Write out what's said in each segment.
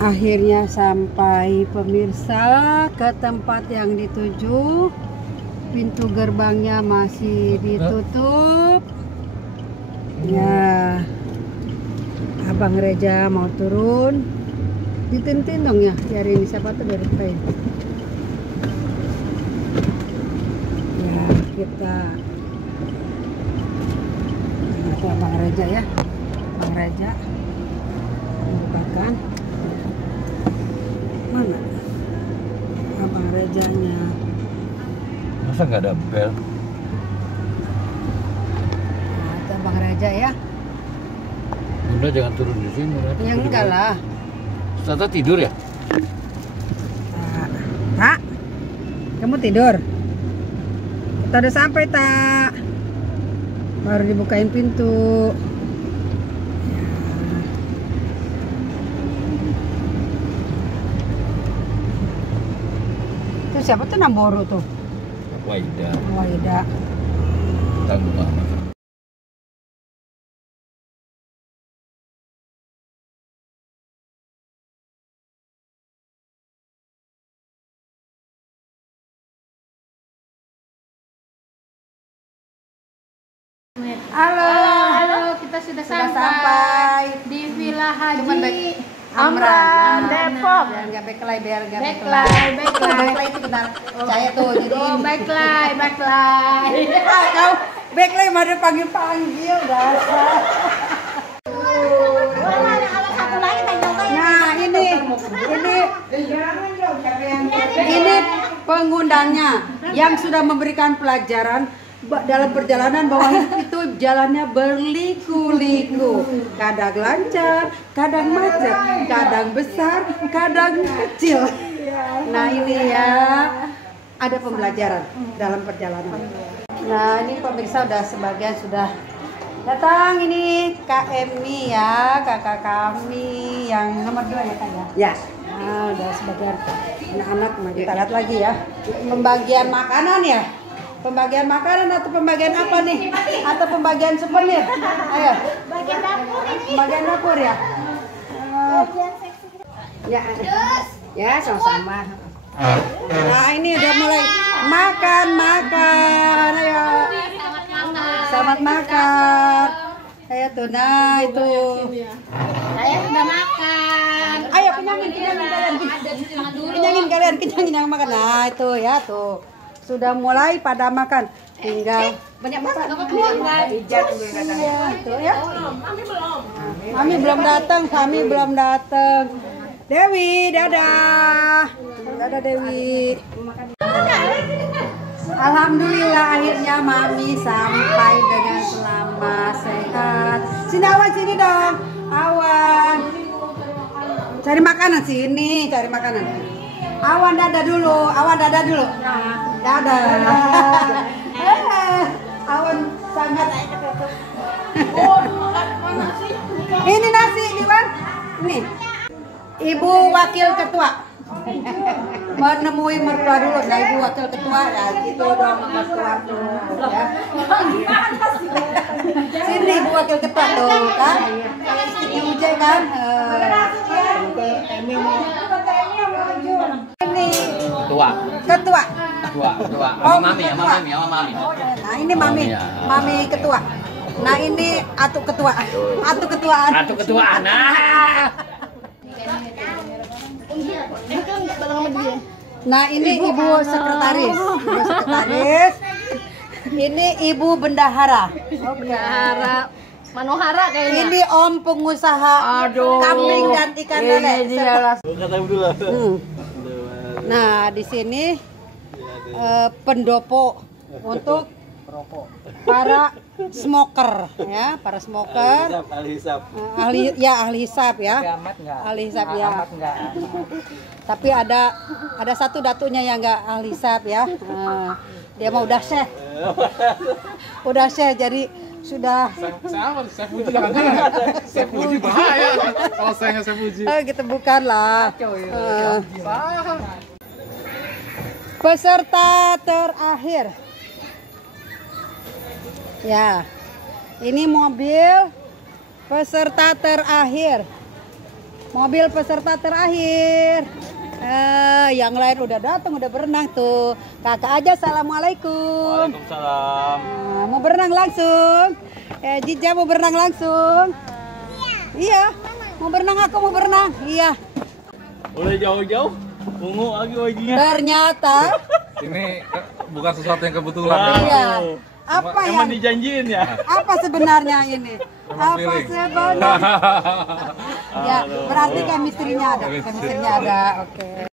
Akhirnya sampai pemirsa ke tempat yang dituju. Pintu gerbangnya masih ditutup. Ya, Abang Reja mau turun. Ditintin dong ya hari ini, siapa tuh dari train. Ya, kita itu Abang Reja ya. Abang Reja membukakan. Mana Abang Rejanya? Masa nggak ada bel? Nah, itu Abang Reja ya. Bunda jangan turun di sini. Ya enggak lah. Tata tidur ya? Tak, kamu tidur? Kita udah sampai, Tak. Baru dibukain pintu. Itu siapa tuh Namboro tuh? Waida. Waida. Tanggung amat. Halo, kita sudah sampai sampai di Villa Haji Amran, Depok. Biar nggak backlight, biar nggak Backlight. Backlight itu kita percaya tuh. Jadi Oh, backlight. kau backlight baru panggil dasar. Nah ini pengundangnya yang sudah memberikan pelajaran dalam perjalanan bahwa itu jalannya berliku-liku, kadang lancar, kadang macet, kadang besar, kadang kecil. Nah ini ya, ada pembelajaran dalam perjalanan. Nah ini pemirsa sebagian sudah datang, ini Kak Emi ya, kakak kami yang nomor 2 ya Kak ya? Ya. Nah udah sebagian anak-anak, kita lihat lagi ya, pembagian makanan ya. Pembagian makanan atau pembagian apa nih? Atau pembagian souvenir? Ayo. Bagian dapur ini. Pembagian dapur ya? Ya sama-sama. Nah ini udah mulai makan. Ayo. Selamat makan. Ayo tuh, nah itu. Saya sudah makan. Ayo kenyangin kalian. Kenyangin yang makan. Nah itu ya tuh. Sudah mulai pada makan, tinggal banyak makan. Itu ya. Mami belum datang. Dewi, dadah. Dadah Dewi. Alhamdulillah akhirnya Mami sampai dengan selamat sehat. Sini Awan, sini dong. Awan. Cari makanan sini, cari makanan. Awan dadah dulu. Dadah. Awan sangat. Ini nasi ini Wan. Nih. Ibu wakil ketua. Menemui mertua dulu. Nah ibu wakil ketua ya gitu dong mertua tuh ya. Sini ibu wakil ketua tuh kan. Istrinya Uje kan. Ini ketua. Oh, mami ya, mami. Nah ini mami, mami ketua. Nah ini atu ketuaan. Nah ini ibu sekretaris. Ini ibu bendahara. Bendahara Manohara kayaknya. Ini om pengusaha kambing dan ikan lele. Nah di sini pendopo untuk para smoker ya, ahli hisap ya. Tapi ada satu datunya yang nggak ahli hisap ya. Dia mau udah syekh jadi sudah. Saya puji jangan. Saya puji bahaya kalau saya nggak saya puji. Kita bukan lah. Peserta terakhir. Ya, ini mobil peserta terakhir. Mobil peserta terakhir. Yang lain udah datang, udah berenang tuh. Kakak aja, assalamualaikum. Waalaikumsalam. Mau berenang langsung? Jija mau berenang langsung? Iya. Mau berenang, aku mau berenang. Iya. Udah jauh-jauh, ungu lagi wajinya. Ternyata. Ini bukan sesuatu yang kebetulan. Iya. Apa yang dijanjiin ya? Apa sebenarnya ini? Apa feeling. sebenarnya? Ya, berarti chemistry-nya ada. Chemistry-nya ada. Oke.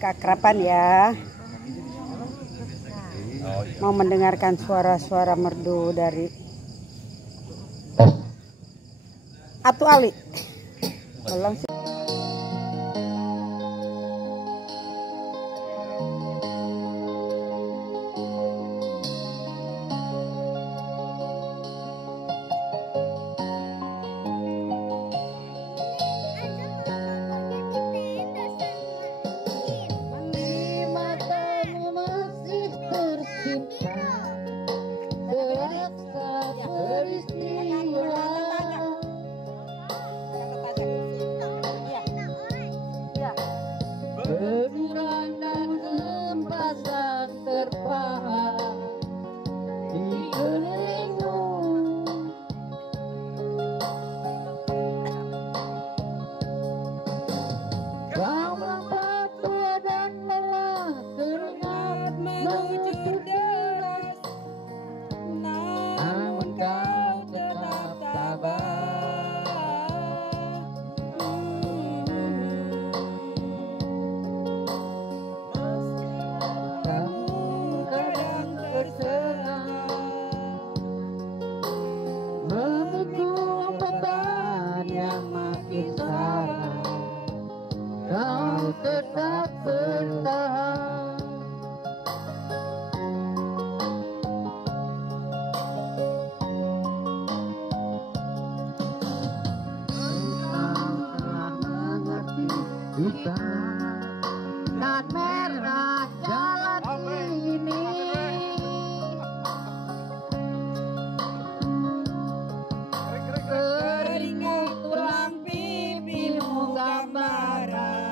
keakraban ya. Mau mendengarkan suara-suara merdu dari Atu Ali. Tolong sih. Benturan dan hempasan terpahat di keningmu. Kau nampak tua dan lelah, keringat mengucur deras, namun kau tetap tabah. Kau tetap bertahan. Engkau telah mengerti hitam dan merah jalan ini. Keringat tulang pipimu gambaran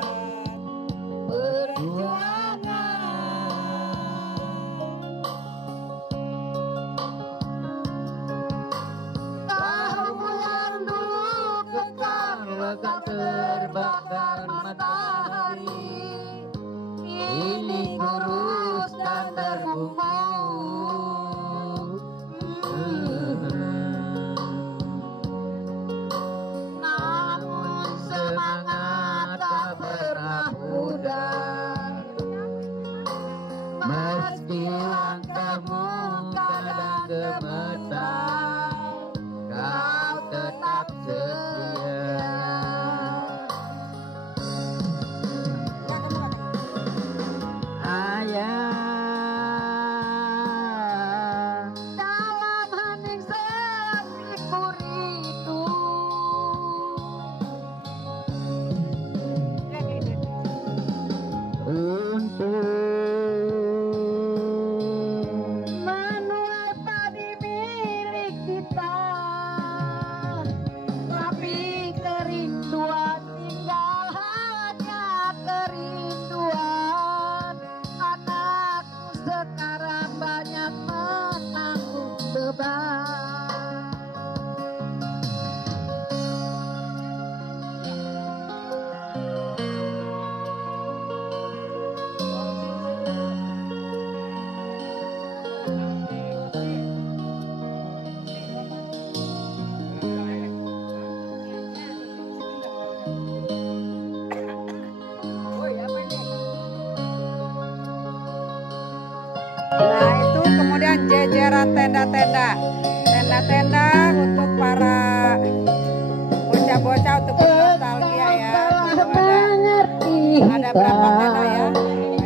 tahumu yang dulu kekal lekat terbakar matahari, ini kurus dan terbungkuk. Namun semangat tak pernah pudar, meski langkahmu kadang gemetar, kau tetap setia. Ayah, dalam hening sepiku rindu, untuk manual tadi milik kita, tapi kerinduan tinggal hanya kerinduan. Anakku sekarang banyak menanggung beban. Nah itu kemudian jajaran tenda-tenda untuk para bocah-bocah untuk bernostalgia ya. Ada berapa tenda ya?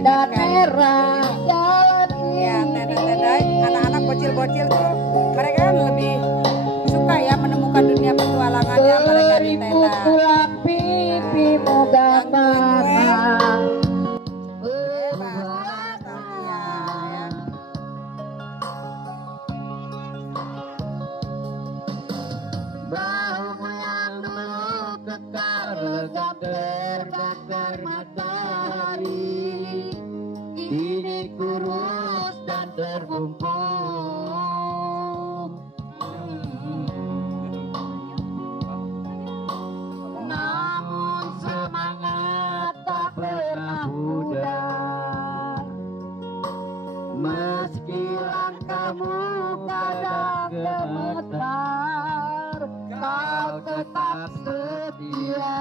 Dan merah jalan Ya tenda-tenda anak-anak bocil-bocil tuh mereka kan lebih suka ya menemukan dunia petualangannya mereka di tenda. tulang pipimu gambaran. Bahumu yang dulu kekal legap terbakar matahari, kini kurus dan terbungkuk. Namun semangat tak pernah pudar, meski langkahmu kadang gemetar, kau tetap setia.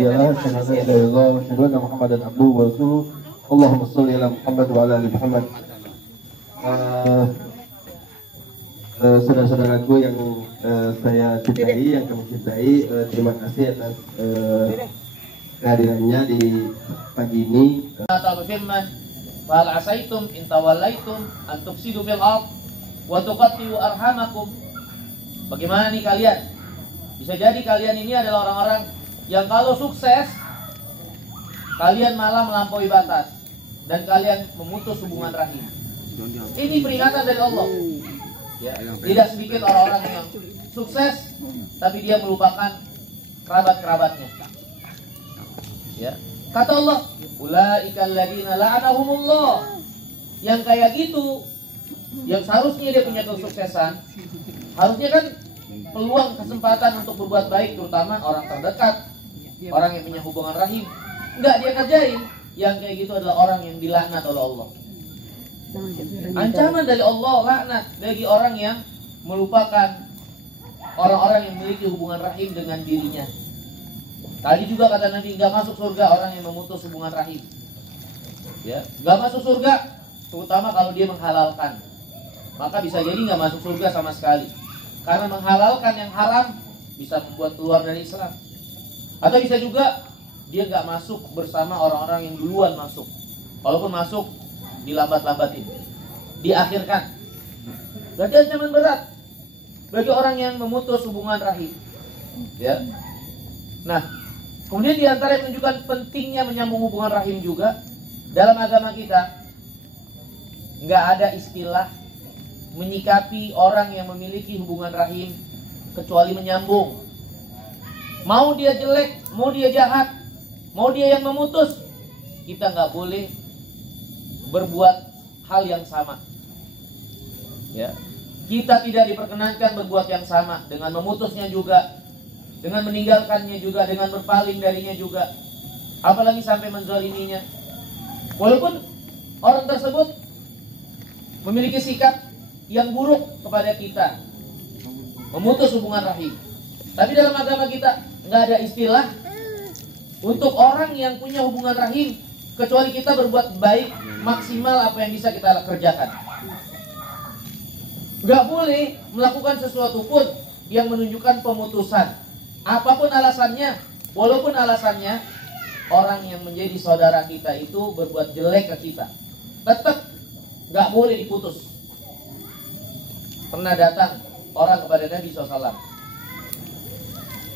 iyalah, asyhadu an la ilaha illallah wa asyhadu anna Muhammadan abduhu wa rasuluh. Allahumma shalli ala Muhammad wa ala ali Muhammad. Saudara-saudaraku yang saya cintai, yang kami cintai, terima kasih atas kehadirannya di pagi ini. Allah berfirman, "Fal asaitum in tawallaitum an tufsidu fil ard wa tuqatti'u arhamakum." Bagaimana nih kalian? Bisa jadi kalian ini adalah orang-orang yang kalau sukses kalian malah melampaui batas dan kalian memutus hubungan rahim. Ini peringatan dari Allah. Ya, tidak sedikit orang-orang yang sukses tapi dia melupakan kerabat-kerabatnya. Ya. Kata Allah, "Ulaikal ladzina la'anahumullah." Yang kayak gitu, yang seharusnya dia punya kesuksesan, harusnya kan peluang kesempatan untuk berbuat baik, terutama orang terdekat, orang yang punya hubungan rahim, enggak dia kerjain. Yang kayak gitu adalah orang yang dilaknat oleh Allah. Ancaman dari Allah, laknat bagi orang yang melupakan orang-orang yang memiliki hubungan rahim dengan dirinya. Tadi juga kata Nabi, nggak masuk surga orang yang memutus hubungan rahim. Ya, nggak masuk surga, terutama kalau dia menghalalkan. Maka bisa jadi nggak masuk surga sama sekali. Karena menghalalkan yang haram bisa membuat keluar dari Islam. Atau bisa juga dia nggak masuk bersama orang-orang yang duluan masuk. Walaupun masuk, dilambat-lambatin, diakhirkan. Berarti ancaman berat bagi orang yang memutus hubungan rahim. Ya. Nah, kemudian diantara yang menunjukkan pentingnya menyambung hubungan rahim juga dalam agama kita, nggak ada istilah menyikapi orang yang memiliki hubungan rahim kecuali menyambung. Mau dia jelek, mau dia jahat, mau dia yang memutus, kita nggak boleh berbuat hal yang sama. Ya. Kita tidak diperkenankan berbuat yang sama dengan memutusnya juga, dengan meninggalkannya juga, dengan berpaling darinya juga, apalagi sampai menzaliminya. Walaupun orang tersebut memiliki sikap yang buruk kepada kita, memutus hubungan rahim, tapi dalam agama kita nggak ada istilah untuk orang yang punya hubungan rahim kecuali kita berbuat baik maksimal apa yang bisa kita kerjakan. Gak boleh melakukan sesuatu pun yang menunjukkan pemutusan. Apapun alasannya, walaupun alasannya orang yang menjadi saudara kita itu berbuat jelek ke kita, tetap gak boleh diputus. Pernah datang orang kepada Nabi SAW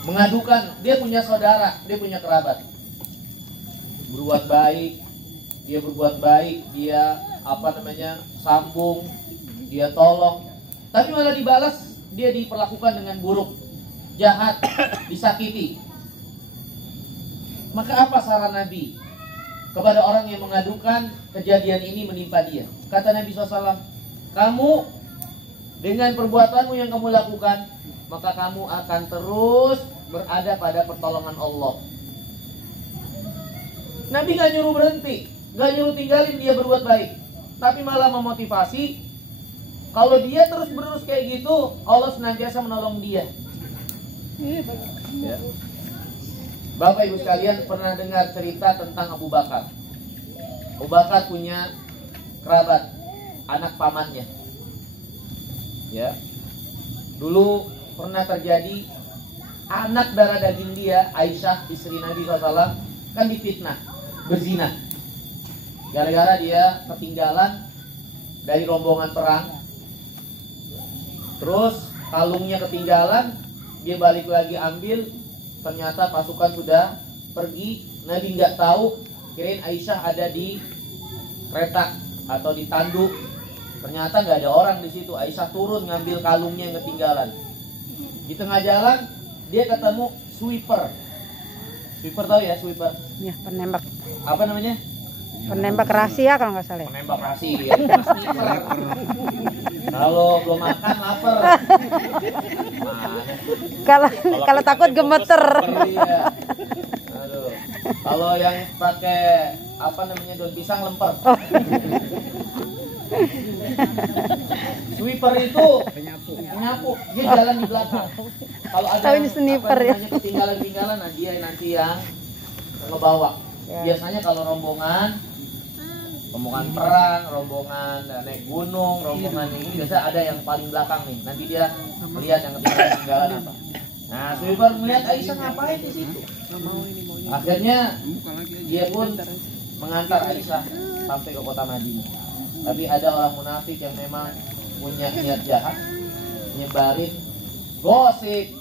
mengadukan dia punya saudara, dia punya kerabat, berbuat baik, dia sambung, dia tolong, tapi malah dibalas dia diperlakukan dengan buruk, jahat, disakiti. Maka apa saran Nabi kepada orang yang mengadukan kejadian ini menimpa dia? Kata Nabi SAW, kamu dengan perbuatanmu yang kamu lakukan, maka kamu akan terus berada pada pertolongan Allah. Nabi gak nyuruh berhenti, gak nyuruh tinggalin dia berbuat baik, tapi malah memotivasi. Kalau dia terus kayak gitu, Allah senantiasa menolong dia. Ya. Bapak ibu sekalian pernah dengar cerita tentang Abu Bakar. Abu Bakar punya kerabat, anak pamannya. Ya. Dulu pernah terjadi anak darah daging dia, Aisyah istri Nabi SAW, kan difitnah, berzina. Gara-gara dia ketinggalan dari rombongan perang. Terus kalungnya ketinggalan, dia balik lagi ambil, ternyata pasukan sudah pergi. Nabi nggak tahu, kirain Aisyah ada di kereta atau di tanduk. Ternyata nggak ada orang di situ. Aisyah turun ngambil kalungnya yang ketinggalan. Di tengah jalan dia ketemu sweeper. Sweeper tahu ya, sweeper? Ya, penembak. Apa namanya? Penembak rahasia kalau nggak salah. Penembak rahasia. Kalau belum makan lapar. Kalau takut gemeter. Iya. Aduh. Kalau yang pakai daun pisang lemper. Oh. Sweeper itu penyapu. Dia jalan di belakang. Kalau ada sniper ya. ketinggalan, nah dia nanti yang ngebawa. Ya. Biasanya kalau rombongan perang, rombongan naik gunung, rombongan ini biasa ada yang paling belakang nih. Nanti dia melihat yang ketinggalan apa. Nah, Suhaibah melihat Aisyah ngapain di situ. Akhirnya dia pun mengantar Aisyah sampai ke kota Madinah. Tapi ada orang munafik yang memang punya niat jahat, nyebarin gosip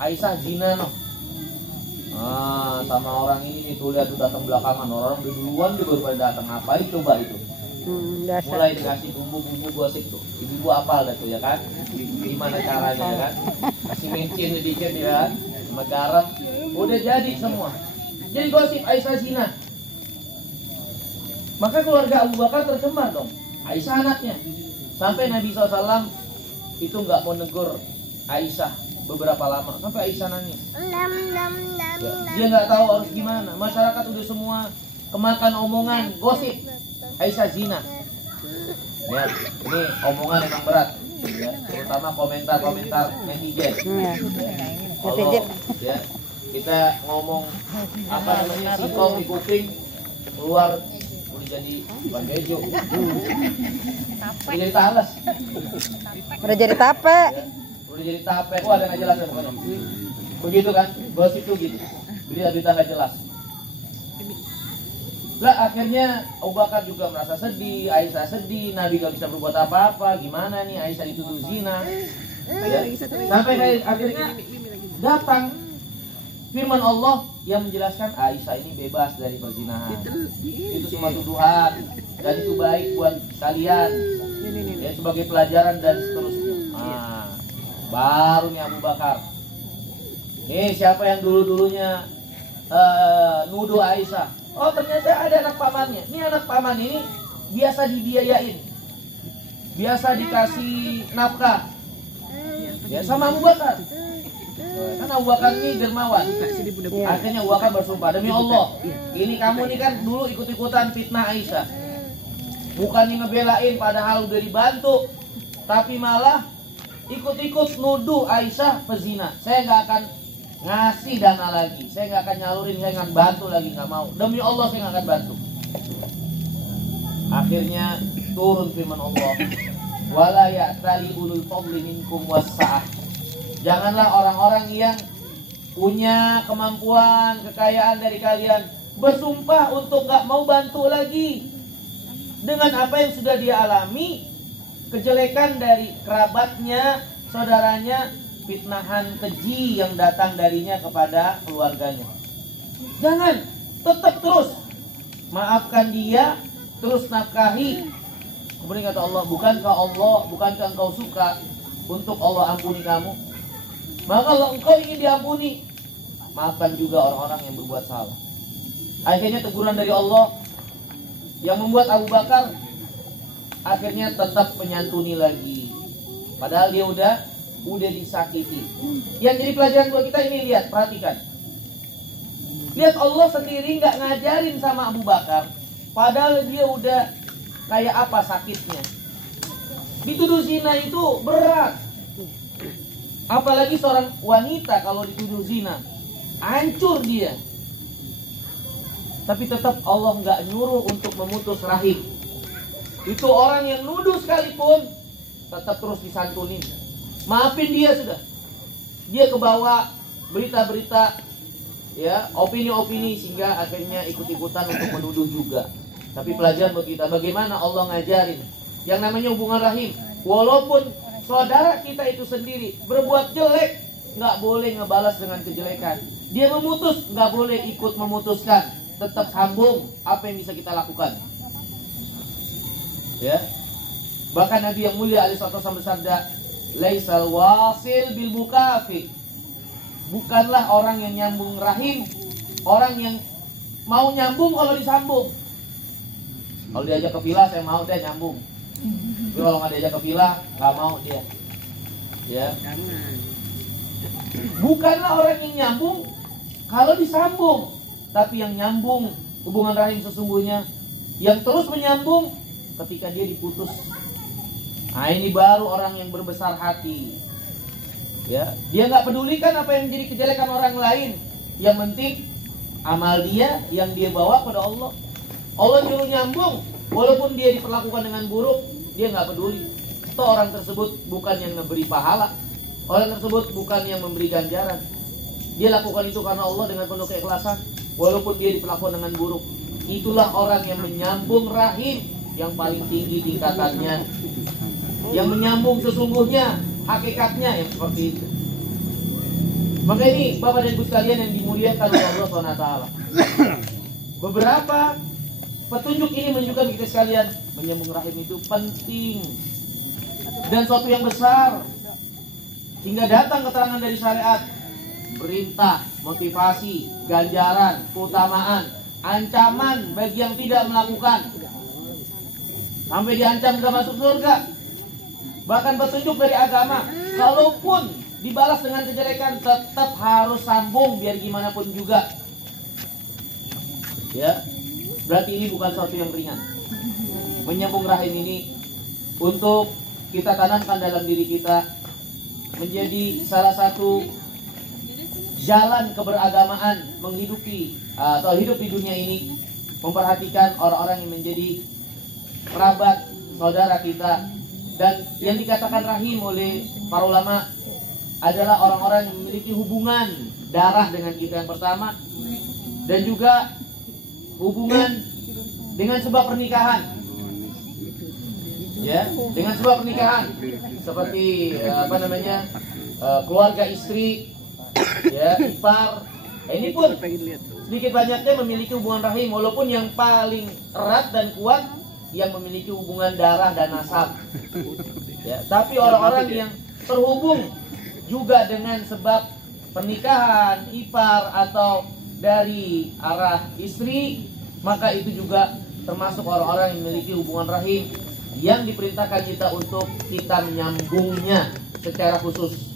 Aisyah zina noh. Sama orang ini nih tuh lihat tuh datang belakangan, orang duluan dia baru pada datang. Ngapain coba itu? Mulai dikasih bumbu-bumbu gosip tuh. Ibu apal dah tuh ya kan? Gimana caranya ya kan? Kasih micin sedikit ya kan? Sama garam. Udah jadi semua. Jadi gosip Aisyah zina. Maka keluarga Abu Bakar tercemar dong. Aisyah anaknya. Sampai Nabi SAW itu nggak mau negur Aisyah beberapa lama. Sampai Aisyah nangis. Ya, dia nggak tahu harus gimana. Masyarakat udah semua kemakan omongan gosip Aisyah zina. Ya, ini omongan memang berat. Ya, terutama komentar-komentar netizen. Kalau ya, kita ngomong apa namanya singkong di kuping keluar udah jadi bangejo. Udah jadi talas. Udah jadi tape. Ya, udah jadi tape. Oh ada nggak jelas ya pokoknya. Begitu kan, gosip itu gitu. Berita nggak jelas. Lah akhirnya Abu Bakar juga merasa sedih, Aisyah sedih, Nabi gak bisa berbuat apa-apa, gimana nih Aisyah dituduh zina. Ya. Sampai akhirnya datang firman Allah yang menjelaskan Aisyah ini bebas dari perzinahan. Itu semua tuduhan dan itu baik buat kalian. Ya, sebagai pelajaran dan seterusnya. Baru nih Abu Bakar. Nih siapa yang dulunya nuduh Aisyah? Oh ternyata ada anak pamannya. Ini anak paman ini biasa dibiayain, biasa dikasih nafkah. Ya sama Abu Bakar. Kan Abu Bakar ini dermawan. Akhirnya Abu Bakar bersumpah, demi Allah, ini kamu ini kan dulu ikut-ikutan fitnah Aisyah. Bukannya ngebelain padahal udah dibantu, tapi malah ikut-ikut nuduh Aisyah pezina. Saya nggak akan ngasih dana lagi, saya nggak akan nyalurin, saya nggak bantu lagi, nggak mau. Demi Allah saya nggak akan bantu. Akhirnya turun firman Allah, wala ya'tali ulul fadli minkum wassa'ah. Janganlah orang-orang yang punya kemampuan, kekayaan dari kalian bersumpah untuk nggak mau bantu lagi dengan apa yang sudah dia alami, kejelekan dari kerabatnya, saudaranya, fitnahan keji yang datang darinya kepada keluarganya. Jangan, tetap terus maafkan dia, terus nafkahi. Kemudian kata Allah, bukankah engkau suka untuk Allah ampuni kamu? Maka kalau engkau ingin diampuni, maafkan juga orang-orang yang berbuat salah. Akhirnya teguran dari Allah yang membuat Abu Bakar akhirnya tetap menyantuni lagi. Padahal dia udah disakiti. Yang jadi pelajaran buat kita ini, lihat, perhatikan. Lihat Allah sendiri nggak ngajarin sama Abu Bakar, padahal dia udah kayak apa sakitnya. Dituduh zina itu berat. Apalagi seorang wanita kalau dituduh zina, hancur dia. Tapi tetap Allah nggak nyuruh untuk memutus rahim. Itu orang yang nuduh sekalipun tetap terus disantunin. Maafin dia sudah. Dia kebawa berita-berita, ya, opini-opini sehingga akhirnya ikut-ikutan untuk menuduh juga. Tapi pelajaran bagi kita, bagaimana Allah ngajarin yang namanya hubungan rahim. Walaupun saudara kita itu sendiri berbuat jelek, nggak boleh ngebalas dengan kejelekan. Dia memutus, nggak boleh ikut memutuskan. Tetap sambung apa yang bisa kita lakukan. Ya. Bahkan Nabi yang mulia alaihi wasallam bersabda, laisal wasil bil mukafi. Bukanlah orang yang nyambung rahim, orang yang mau nyambung kalau disambung. Kalau diajak ke villa saya mau, dia nyambung. Tapi kalau nggak diajak ke villa nggak mau dia. Ya. Bukanlah orang yang nyambung kalau disambung, tapi yang nyambung hubungan rahim sesungguhnya, yang terus menyambung ketika dia diputus. Nah ini baru orang yang berbesar hati. Ya, dia nggak pedulikan apa yang menjadi kejelekan orang lain. Yang penting amal dia yang dia bawa pada Allah. Allah nyuruh nyambung, walaupun dia diperlakukan dengan buruk, dia nggak peduli. Toh orang tersebut bukan yang memberi pahala, orang tersebut bukan yang memberi ganjaran. Dia lakukan itu karena Allah dengan penuh keikhlasan, walaupun dia diperlakukan dengan buruk. Itulah orang yang menyambung rahim yang paling tinggi tingkatannya, yang menyambung sesungguhnya, hakikatnya yang seperti itu. Maka ini Bapak dan Ibu sekalian yang dimuliakan oleh Allah SWT, beberapa petunjuk ini menunjukkan kita sekalian, menyambung rahim itu penting dan suatu yang besar, hingga datang keterangan dari syariat, perintah, motivasi, ganjaran, keutamaan, ancaman bagi yang tidak melakukan, sampai diancam gak masuk surga. Bahkan petunjuk dari agama, kalaupun dibalas dengan kejelekan tetap harus sambung biar gimana pun juga. Ya, berarti ini bukan sesuatu yang ringan. Menyambung rahim ini untuk kita tanamkan dalam diri kita menjadi salah satu jalan keberagamaan menghidupi atau hidup di dunia ini. Memperhatikan orang-orang yang menjadi kerabat saudara kita, dan yang dikatakan rahim oleh para ulama adalah orang-orang yang memiliki hubungan darah dengan kita yang pertama, dan juga hubungan dengan sebab pernikahan, ya, dengan sebab pernikahan seperti keluarga istri, ya, ipar. Ini pun sedikit banyaknya memiliki hubungan rahim, walaupun yang paling erat dan kuat yang memiliki hubungan darah dan nasab, ya. Tapi orang-orang yang terhubung juga dengan sebab pernikahan, ipar atau dari arah istri, maka itu juga termasuk orang-orang yang memiliki hubungan rahim yang diperintahkan kita untuk kita menyambungnya secara khusus,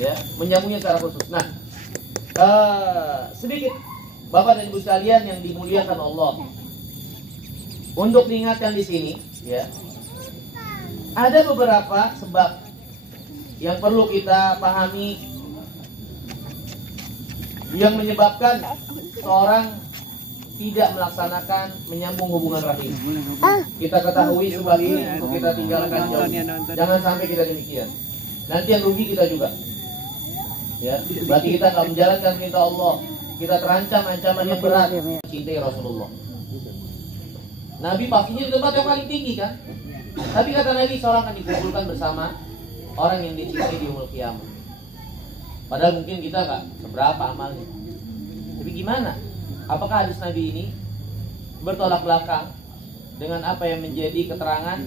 ya, menyambungnya secara khusus. Nah, sedikit Bapak dan Ibu sekalian yang dimuliakan Allah, untuk diingatkan di sini, ya, ada beberapa sebab yang perlu kita pahami yang menyebabkan seorang tidak melaksanakan menyambung hubungan rahim. Kita ketahui sebab ini untuk kita tinggalkan jauh. Jangan sampai kita demikian. Nanti yang rugi kita juga. Ya, berarti kita nggak menjalankan perintah Allah. Kita terancam ancaman yang berat. Cintai Rasulullah. Nabi pastinya di tempat yang paling tinggi kan. Tapi kata Nabi, seorang akan dikumpulkan bersama orang yang dicintai di yaumul qiyamah. Padahal mungkin kita nggak seberapa amalnya. Tapi gimana? Apakah hadis Nabi ini bertolak belakang dengan apa yang menjadi keterangan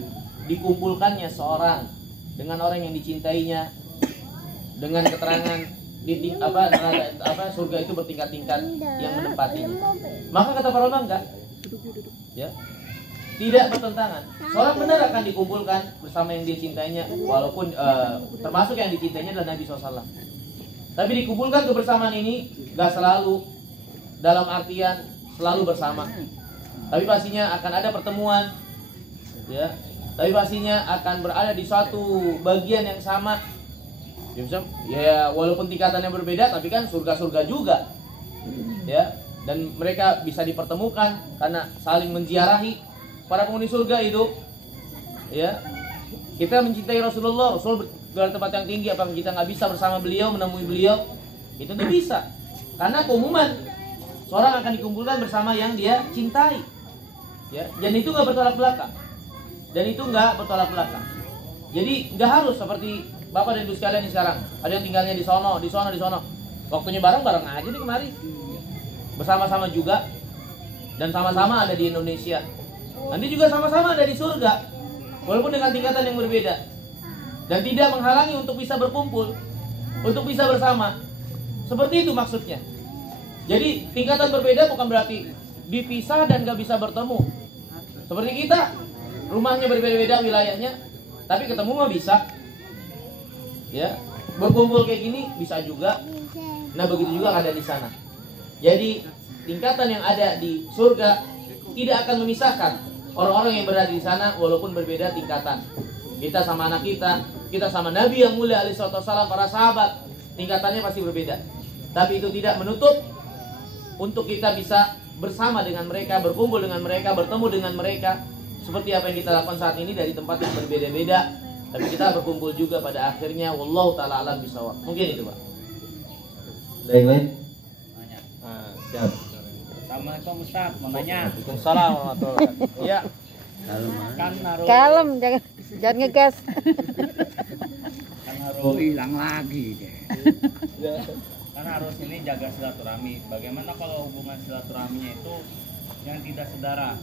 dikumpulkannya seorang dengan orang yang dicintainya, dengan keterangan surga itu bertingkat-tingkat yang menempatinya? Maka kata para ulama enggak, ya, tidak bertentangan. Seorang benar akan dikumpulkan bersama yang dia cintainya, walaupun termasuk yang dicintainya adalah Nabi SAW. Tapi dikumpulkan kebersamaan ini gak selalu dalam artian selalu bersama. Tapi pastinya akan ada pertemuan, ya. Tapi pastinya akan berada di suatu bagian yang sama. Ya, walaupun tingkatannya berbeda, tapi kan surga-surga juga, ya. Dan mereka bisa dipertemukan karena saling menziarahi para penghuni surga itu, ya. Kita mencintai Rasulullah, Rasul berada tempat yang tinggi, apakah kita nggak bisa bersama beliau, menemui beliau? Itu tuh bisa, karena keumuman seorang akan dikumpulkan bersama yang dia cintai, ya. Dan itu nggak bertolak belakang, Jadi nggak harus seperti Bapak dan Ibu sekalian ini sekarang, ada yang tinggalnya di sono. Waktunya bareng-bareng aja nih kemari, bersama-sama juga, dan sama-sama ada di Indonesia. Nanti juga sama-sama ada di surga, walaupun dengan tingkatan yang berbeda, dan tidak menghalangi untuk bisa berkumpul, untuk bisa bersama. Seperti itu maksudnya. Jadi tingkatan berbeda bukan berarti dipisah dan gak bisa bertemu. Seperti kita, rumahnya berbeda-beda wilayahnya, tapi ketemu mah bisa, ya. Berkumpul kayak gini bisa juga. Nah, begitu juga ada di sana. Jadi tingkatan yang ada di surga tidak akan memisahkan orang-orang yang berada di sana walaupun berbeda tingkatan. Kita sama anak kita sama Nabi yang mulia alaihi wassalam, para sahabat, tingkatannya pasti berbeda. Tapi itu tidak menutup untuk kita bisa bersama dengan mereka, berkumpul dengan mereka, bertemu dengan mereka, seperti apa yang kita lakukan saat ini dari tempat yang berbeda-beda, tapi kita berkumpul juga pada akhirnya. Wallahu ta'ala alam bisawab. Mungkin itu, Pak. Ada yang lain? Siap. Assalamualaikum Ustaz, mau nanya. Waalaikumsalam warahmatullahi wabarakatuh. Ya. Kan harus Kalem, jangan ngegas. kan harus hilang lagi deh. Kan harus ini jaga silaturahmi. Bagaimana kalau hubungan silaturahminya itu yang tidak saudara?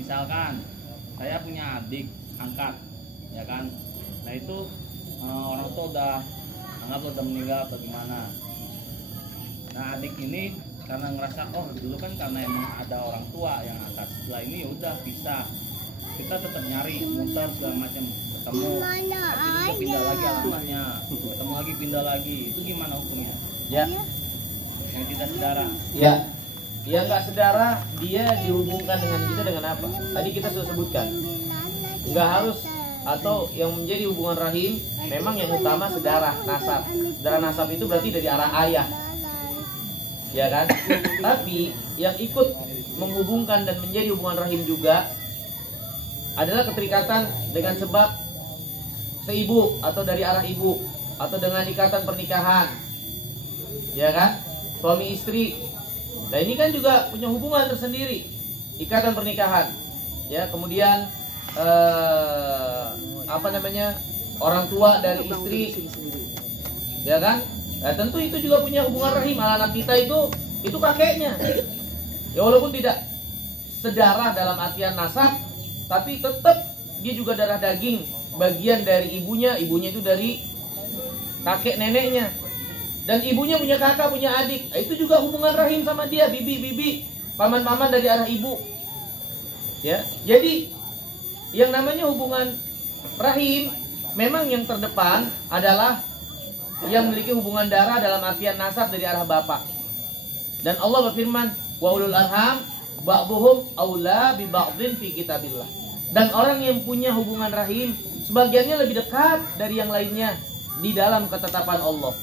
Misalkan saya punya adik angkat, ya kan? Nah itu orang tua udah meninggal atau gimana? Nah adik ini karena ngerasa dulu kan karena emang ada orang tua yang angkat, setelah ini ya udah bisa kita tetap nyari muter segala macam, ketemu tapi pindah lagi alamatnya, ketemu lagi pindah lagi, itu gimana hukumnya? Ya. Yang tidak saudara. Ya. Yang nggak saudara dia dihubungkan dengan kita dengan apa? Tadi kita sudah sebutkan. Nggak harus, atau yang menjadi hubungan rahim memang yang utama saudara nasab. Saudara nasab itu berarti dari arah ayah. Ya kan? Tapi yang ikut menghubungkan dan menjadi hubungan rahim juga adalah keterikatan dengan sebab seibu atau dari arah ibu, atau dengan ikatan pernikahan. Ya kan? Suami istri. Nah ini kan juga punya hubungan tersendiri, ikatan pernikahan. Ya, kemudian orang tua dari istri. Ya kan? Nah, tentu itu juga punya hubungan rahim. Anak kita itu kakeknya. Ya walaupun tidak sedarah dalam artian nasab, tapi tetap dia juga darah daging, bagian dari ibunya. Ibunya itu dari kakek neneknya. Dan ibunya punya kakak, punya adik. Nah, itu juga hubungan rahim sama dia, bibi, paman-paman dari arah ibu. Ya. Jadi yang namanya hubungan rahim memang yang terdepan adalah yang memiliki hubungan darah dalam artian nasab dari arah bapak. Dan Allah berfirman, wa ulul arham ba'dhum aula bi ba'dhin fi kitabillah. Dan orang yang punya hubungan rahim sebagiannya lebih dekat dari yang lainnya di dalam ketetapan Allah.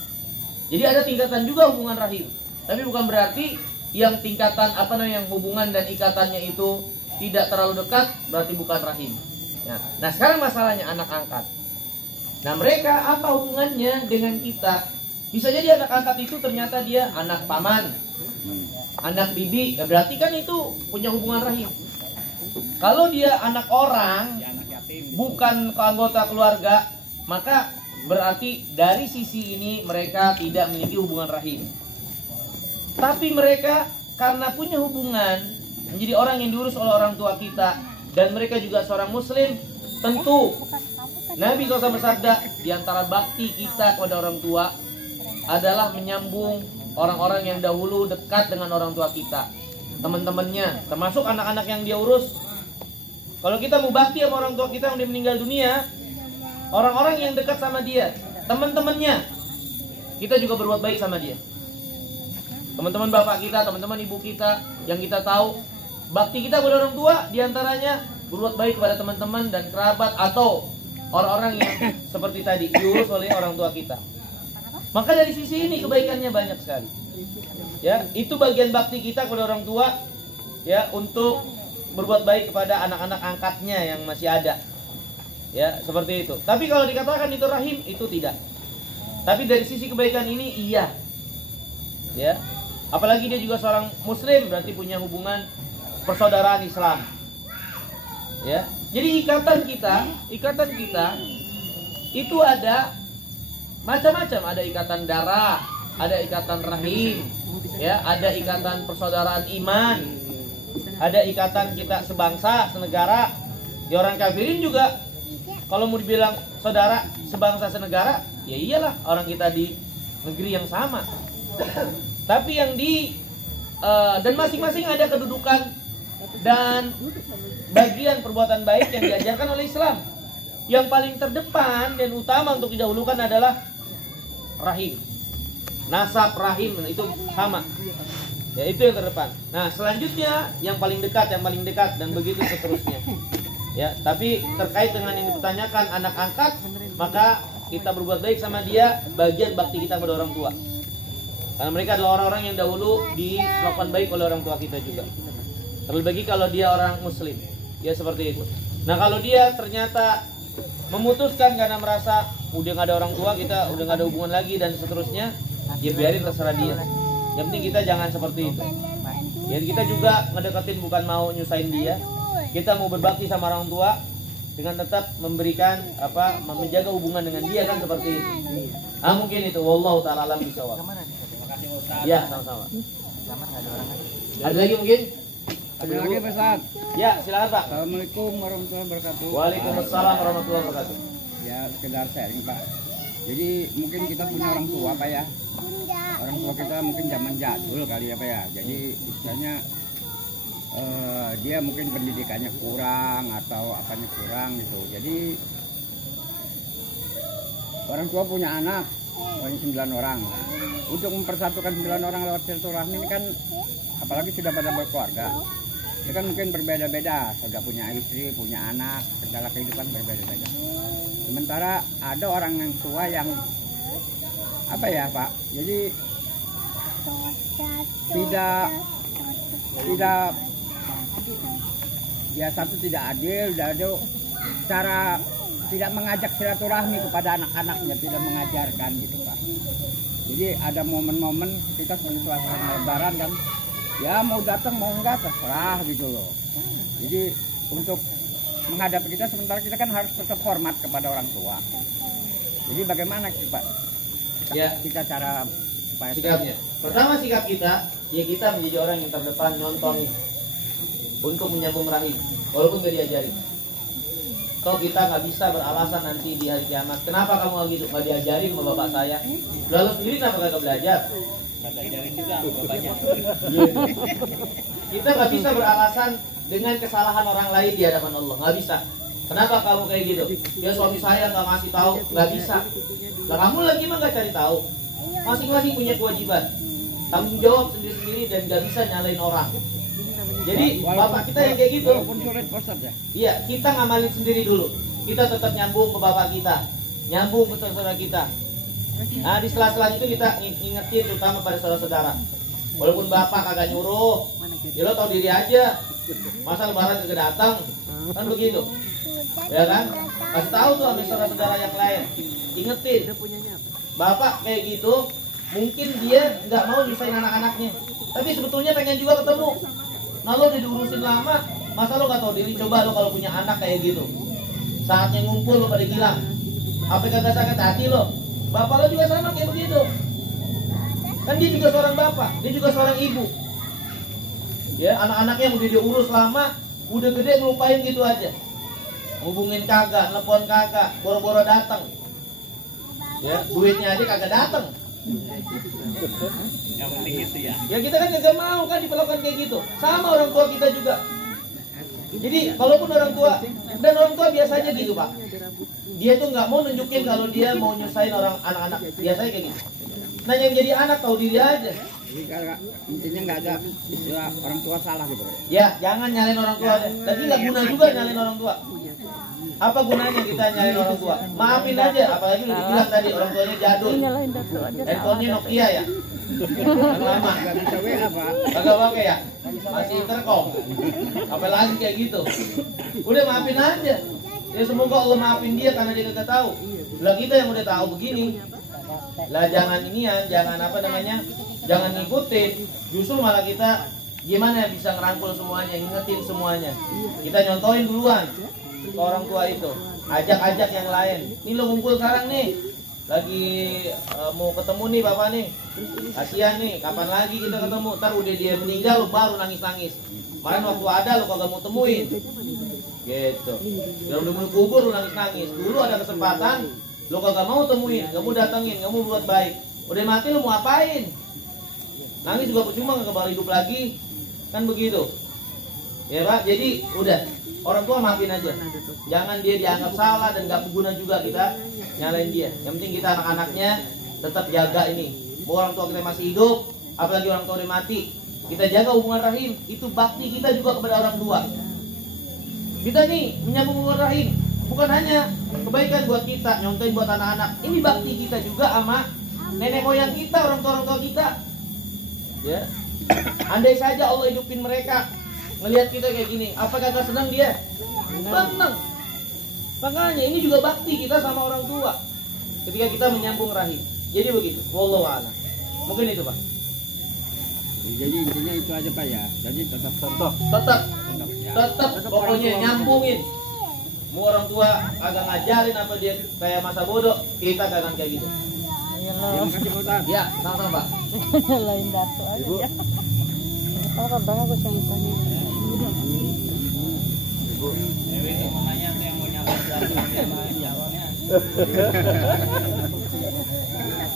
Jadi ada tingkatan juga hubungan rahim. Tapi bukan berarti yang tingkatan yang hubungan dan ikatannya itu tidak terlalu dekat berarti bukan rahim. Nah sekarang masalahnya anak angkat. Nah mereka apa hubungannya dengan kita? Bisa jadi anak angkat itu ternyata dia anak paman, anak bibi, ya berarti kan itu punya hubungan rahim. Kalau dia anak orang, bukan anggota keluarga, maka berarti dari sisi ini mereka tidak memiliki hubungan rahim. Tapi mereka karena punya hubungan, menjadi orang yang diurus oleh orang tua kita, dan mereka juga seorang muslim, tentu Nabi SAW bersabda, di antara bakti kita kepada orang tua adalah menyambung orang-orang yang dahulu dekat dengan orang tua kita, teman-temannya, termasuk anak-anak yang dia urus. Kalau kita mau bakti sama orang tua kita yang udah meninggal dunia, orang-orang yang dekat sama dia, teman-temannya, kita juga berbuat baik sama dia. Teman-teman bapak kita, teman-teman ibu kita, yang kita tahu, bakti kita kepada orang tua diantaranya berbuat baik kepada teman-teman dan kerabat atau orang-orang yang seperti tadi diurus oleh orang tua kita. Maka dari sisi ini kebaikannya banyak sekali. Ya, itu bagian bakti kita kepada orang tua, ya, untuk berbuat baik kepada anak-anak angkatnya yang masih ada. Ya, seperti itu. Tapi kalau dikatakan itu rahim, itu tidak. Tapi dari sisi kebaikan ini iya. Ya. Apalagi dia juga seorang muslim, berarti punya hubungan persaudaraan Islam. Ya. Jadi ikatan kita itu ada macam-macam, ada ikatan darah, ada ikatan rahim, ya, ada ikatan persaudaraan iman, ada ikatan kita sebangsa, senegara. Ya orang kafirin juga kalau mau dibilang saudara sebangsa senegara, ya iyalah orang kita di negeri yang sama. Tapi yang dan masing-masing ada kedudukan dan bagian perbuatan baik yang diajarkan oleh Islam. Yang paling terdepan dan utama untuk didahulukan adalah rahim. Nasab rahim itu sama. Ya itu yang terdepan. Nah, selanjutnya yang paling dekat dan begitu seterusnya. Ya, tapi terkait dengan yang dipertanyakan anak angkat, maka kita berbuat baik sama dia, bagian bakti kita kepada orang tua. Karena mereka adalah orang-orang yang dahulu dilakukan baik oleh orang tua kita juga. Terlebih lagi kalau dia orang muslim, ya seperti itu. Nah kalau dia ternyata memutuskan karena merasa udah nggak ada orang tua, kita udah nggak ada hubungan lagi dan seterusnya, ya biarin, terserah dia. Yang penting kita jangan seperti itu. Ya kita juga ngedeketin bukan mau nyusahin dia. Kita mau berbakti sama orang tua dengan tetap memberikan menjaga hubungan dengan dia, kan seperti itu. Mungkin itu. Wallahu ta'ala alam bisawab. Ya, sama-sama. Ada lagi mungkin? Ada lagi Ustaz. Ya, silakan Pak. Assalamualaikum warahmatullahi wabarakatuh. Waalaikumsalam warahmatullahi wabarakatuh. Ya, sekedar sharing Pak. Jadi mungkin kita punya orang tua Pak ya. Orang tua kita mungkin zaman jadul kali ya Pak ya. Jadi istilahnya dia mungkin pendidikannya kurang atau apanya kurang gitu. Jadi orang tua punya anak, punya 9 orang. Untuk mempersatukan 9 orang lewat silaturahmi ini kan, apalagi sudah pada berkeluarga, ya kan mungkin berbeda-beda. Sudah punya istri, punya anak, segala kehidupan berbeda-beda. Sementara ada orang yang tua yang apa ya Pak, jadi tidak ya satu tidak adil, cara tidak mengajak silaturahmi kepada anak-anaknya, tidak mengajarkan gitu Pak. Jadi ada momen-momen kita seperti suasana lebaran kan, ya mau datang mau enggak terserah gitu loh. Jadi untuk menghadapi kita, sementara kita kan harus tetap hormat kepada orang tua. Jadi bagaimana Pak? Ya, Kita cara supaya sikapnya. Pertama sikap kita, ya kita menjadi orang yang terdepan nyontohin untuk menyambung rahim, walaupun gak diajari. Kalau kita nggak bisa beralasan nanti di hari kiamat, kenapa kamu nggak diajarin sama bapak saya? Lalu sendiri kenapa kagak belajar? Kagak ajarin juga bapaknya. Kita nggak bisa beralasan dengan kesalahan orang lain di hadapan Allah, nggak bisa. Kenapa kamu kayak gitu? Ya suami saya nggak ngasih tahu, nggak bisa. Lah kamu lagi mah nggak cari tahu. Masing-masing punya kewajiban, tanggung jawab sendiri-sendiri dan nggak bisa nyalain orang. Jadi bapak kita yang kayak gitu, walaupun sulit Ustaz ya. iya kita ngamalin sendiri dulu. Kita tetap nyambung ke bapak kita, nyambung ke saudara kita. Nah di sela-sela itu kita ingetin terutama pada saudara-saudara. Walaupun bapak kagak nyuruh, ya lo tau diri aja. Masa lebaran kagak datang, kan begitu. Ya kan? Kasih tahu tuh sama saudara-saudara yang lain. Ingetin. Bapak kayak gitu, mungkin dia nggak mau nyusahin anak-anaknya, tapi sebetulnya pengen juga ketemu. Nah lo udah diurusin lama, masa lo gak tau diri? Coba lo kalau punya anak kayak gitu, saatnya ngumpul lo pada hilang, apa kagak sakit hati lo? Bapak lo juga sama kayak begitu. Kan dia juga seorang bapak, dia juga seorang ibu. Ya anak-anaknya udah diurus lama, udah gede ngelupain gitu aja. Hubungin kagak, telepon kagak, boro-boro datang. Ya duitnya aja kagak datang. Yang penting itu ya. Ya kita kan gak mau kan diperlakukan kayak gitu. Sama orang tua kita juga. Jadi kalaupun orang tua, dan orang tua biasanya gitu Pak, dia tuh nggak mau nunjukin kalau dia mau nyusahin orang anak-anak. Biasanya kayak gitu. Nah yang jadi anak tahu diri aja. Jadi intinya nggak ada istilah orang tua salah gitu Pak. Ya jangan nyalain orang tua. Tapi nggak guna juga nyalain orang tua. Apa gunanya kita nyalain orang tua? Maafin aja. Apalagi udah dibilang tadi orang tuanya jadul. Handphonenya Nokia ya. Yang lama. Nggak bisa WA Pak. Kagak pakai ya? Masih intercom. Apalagi kayak gitu. Udah maafin aja. Ya semoga Allah maafin dia karena dia kagak tahu. Lah kita yang udah tahu begini. Lah jangan inian, jangan apa namanya? Jangan ngikutin. Justru malah kita gimana bisa ngerangkul semuanya, ngingetin semuanya. Kita nyontohin duluan ke orang tua itu. Ajak-ajak yang lain. Ini lo ngumpul sekarang nih. Lagi mau ketemu nih bapak nih. Kasihan nih, kapan lagi kita ketemu? Ntar udah dia meninggal lo baru nangis-nangis. Kemarin waktu ada lo kagak mau temuin. Gitu. Udah mau kubur lo nangis-nangis. Dulu ada kesempatan lo kagak mau temuin, gak mau datengin, gak mau buat baik. Udah mati lo mau apain? Nangis juga percuma, gak bakal hidup lagi. Kan begitu. Ya Pak, jadi udah. Orang tua maafin aja. Jangan dia dianggap salah dan gak berguna juga kita nyalain dia. Yang penting kita anak-anaknya tetap jaga ini. Mau orang tua kita masih hidup, apalagi orang tua udah mati, kita jaga hubungan rahim. Itu bakti kita juga kepada orang tua. Kita nih menyambung hubungan rahim, bukan hanya kebaikan buat kita, nyontohin buat anak-anak. Ini bakti kita juga sama nenek moyang kita, orang tua kita. Ya. Andai saja Allah hidupin mereka, ngelihat kita kayak gini, apa kata senang dia? Senang. Makanya ini juga bakti kita sama orang tua. Ketika kita menyambung rahim. Jadi begitu. Wallahu a'lam. Mungkin itu, Pak. Jadi intinya itu aja Pak ya. Jadi tetap contoh. Tetap pokoknya nyambungin. Mau orang tua agak ngajarin apa dia kayak masa bodoh, kita jangan kayak gitu. Terima kasih Pak Ustaz. Ya, sama-sama Pak. Lain datu aja. Ibu. Oh, bagus yang tanya. Ibu. Dewi itu makanya tuh yang mau nyambung sama calonnya.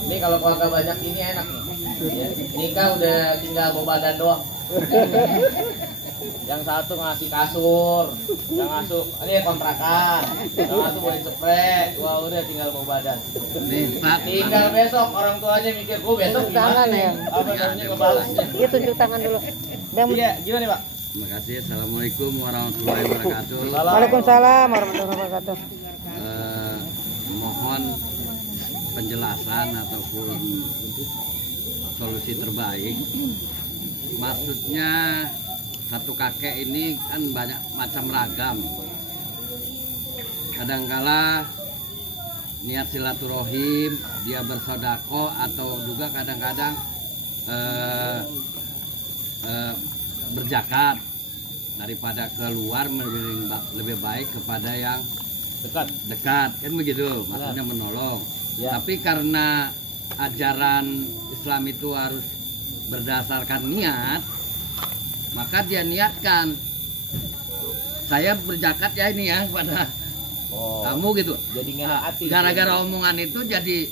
Ini kalau keluarga banyak ini enak nih. Ya, nikah udah tinggal bawa badan doang. Yang satu ngasih kasur, yang ngasih ini kontrakan, yang satu buatin spray, wah udah tinggal bawa badan. Tinggal besok orang tuanya mikir, gue besok Tangan gimana? ya. Apa namanya ngebalasnya? Iya, tunjuk tangan dulu. Iya, gimana Pak? Terima kasih. Assalamualaikum warahmatullahi wabarakatuh. Waalaikumsalam warahmatullahi wabarakatuh. Mohon penjelasan ataupun solusi terbaik. Maksudnya satu kakek ini kan banyak macam ragam. Kadangkala niat silaturahim, dia bersodako atau juga kadang-kadang berzakat, daripada keluar lebih baik kepada yang dekat kan begitu, maksudnya menolong. Tapi karena ajaran Islam itu harus berdasarkan niat, maka dia niatkan saya berzakat ya ini ya pada kamu gitu. Jadi nggak hati. Gara-gara omongan itu jadi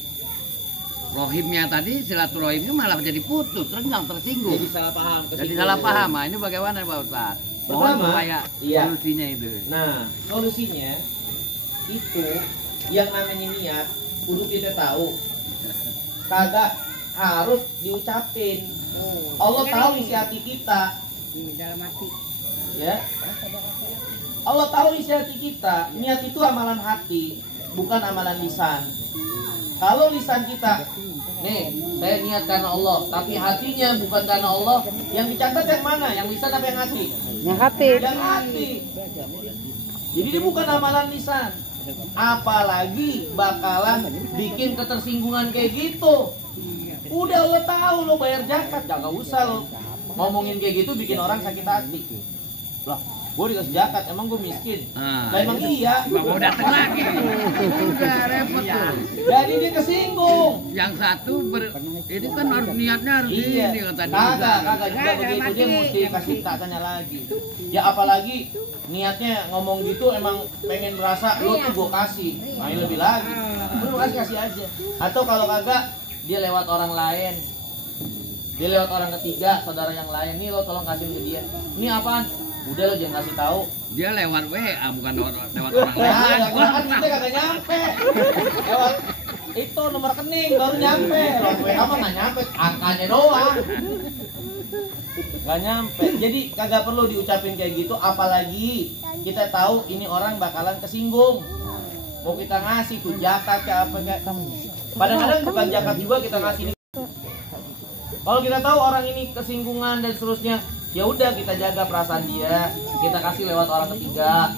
rohimnya tadi, silaturahimnya malah jadi putus, renggang, tersinggung. Jadi salah paham. Jadi salah paham. Nah, ini bagaimana Pak Ustaz? Mohon supaya solusinya itu. Nah, solusinya itu yang namanya niat, kudu kita tahu. Kagak harus diucapin. Allah tahu isi hati kita. Dalam hati. Ya. Allah tahu isi hati kita. Niat itu amalan hati, bukan amalan lisan. Kalau lisan kita, nih, saya niat karena Allah, tapi hatinya bukan karena Allah, yang dicatat yang mana? Yang lisan apa yang hati? Yang hati. Yang hati. Jadi dia bukan amalan lisan. Apalagi bakalan bikin ketersinggungan kayak gitu. Udah lo tahu lo bayar zakat, gak usah lo ngomongin kayak gitu bikin orang sakit hati. Loh, gue dikasih zakat, emang gue miskin? Nah, emang iya. Mau datang lagi. Udah repot tuh. Jadi dia kesinggung. Yang satu ini kan harus niatnya harus Iya. ini kata dia. Kagak juga begitu, dia mesti kasih tanya lagi. Ya apalagi niatnya ngomong gitu emang pengen merasa lo tuh gue kasih. Nah ini lebih lagi. Lu kasih aja. Atau kalau kagak dia lewat orang lain. Dia lewat orang ketiga, saudara yang lain. Nih lo tolong kasih ke dia. Ini apaan? Udah lo jangan kasih tahu. Dia lewat WA bukan lewat orang lain. Nah, kan kita kagak nyampe. Lewat itu nomor rekening baru nyampe. Lewat WA mah nggak nyampe, angkanya doang. Nggak nyampe. Jadi kagak perlu diucapin kayak gitu. Apalagi kita tahu ini orang bakalan kesinggung. Mau kita ngasih tuh zakat kayak apa kayak. Kadang-kadang bukan zakat juga kita ngasih. Kalau kita tahu orang ini kesinggungan dan seterusnya, ya udah kita jaga perasaan dia, kita kasih lewat orang ketiga,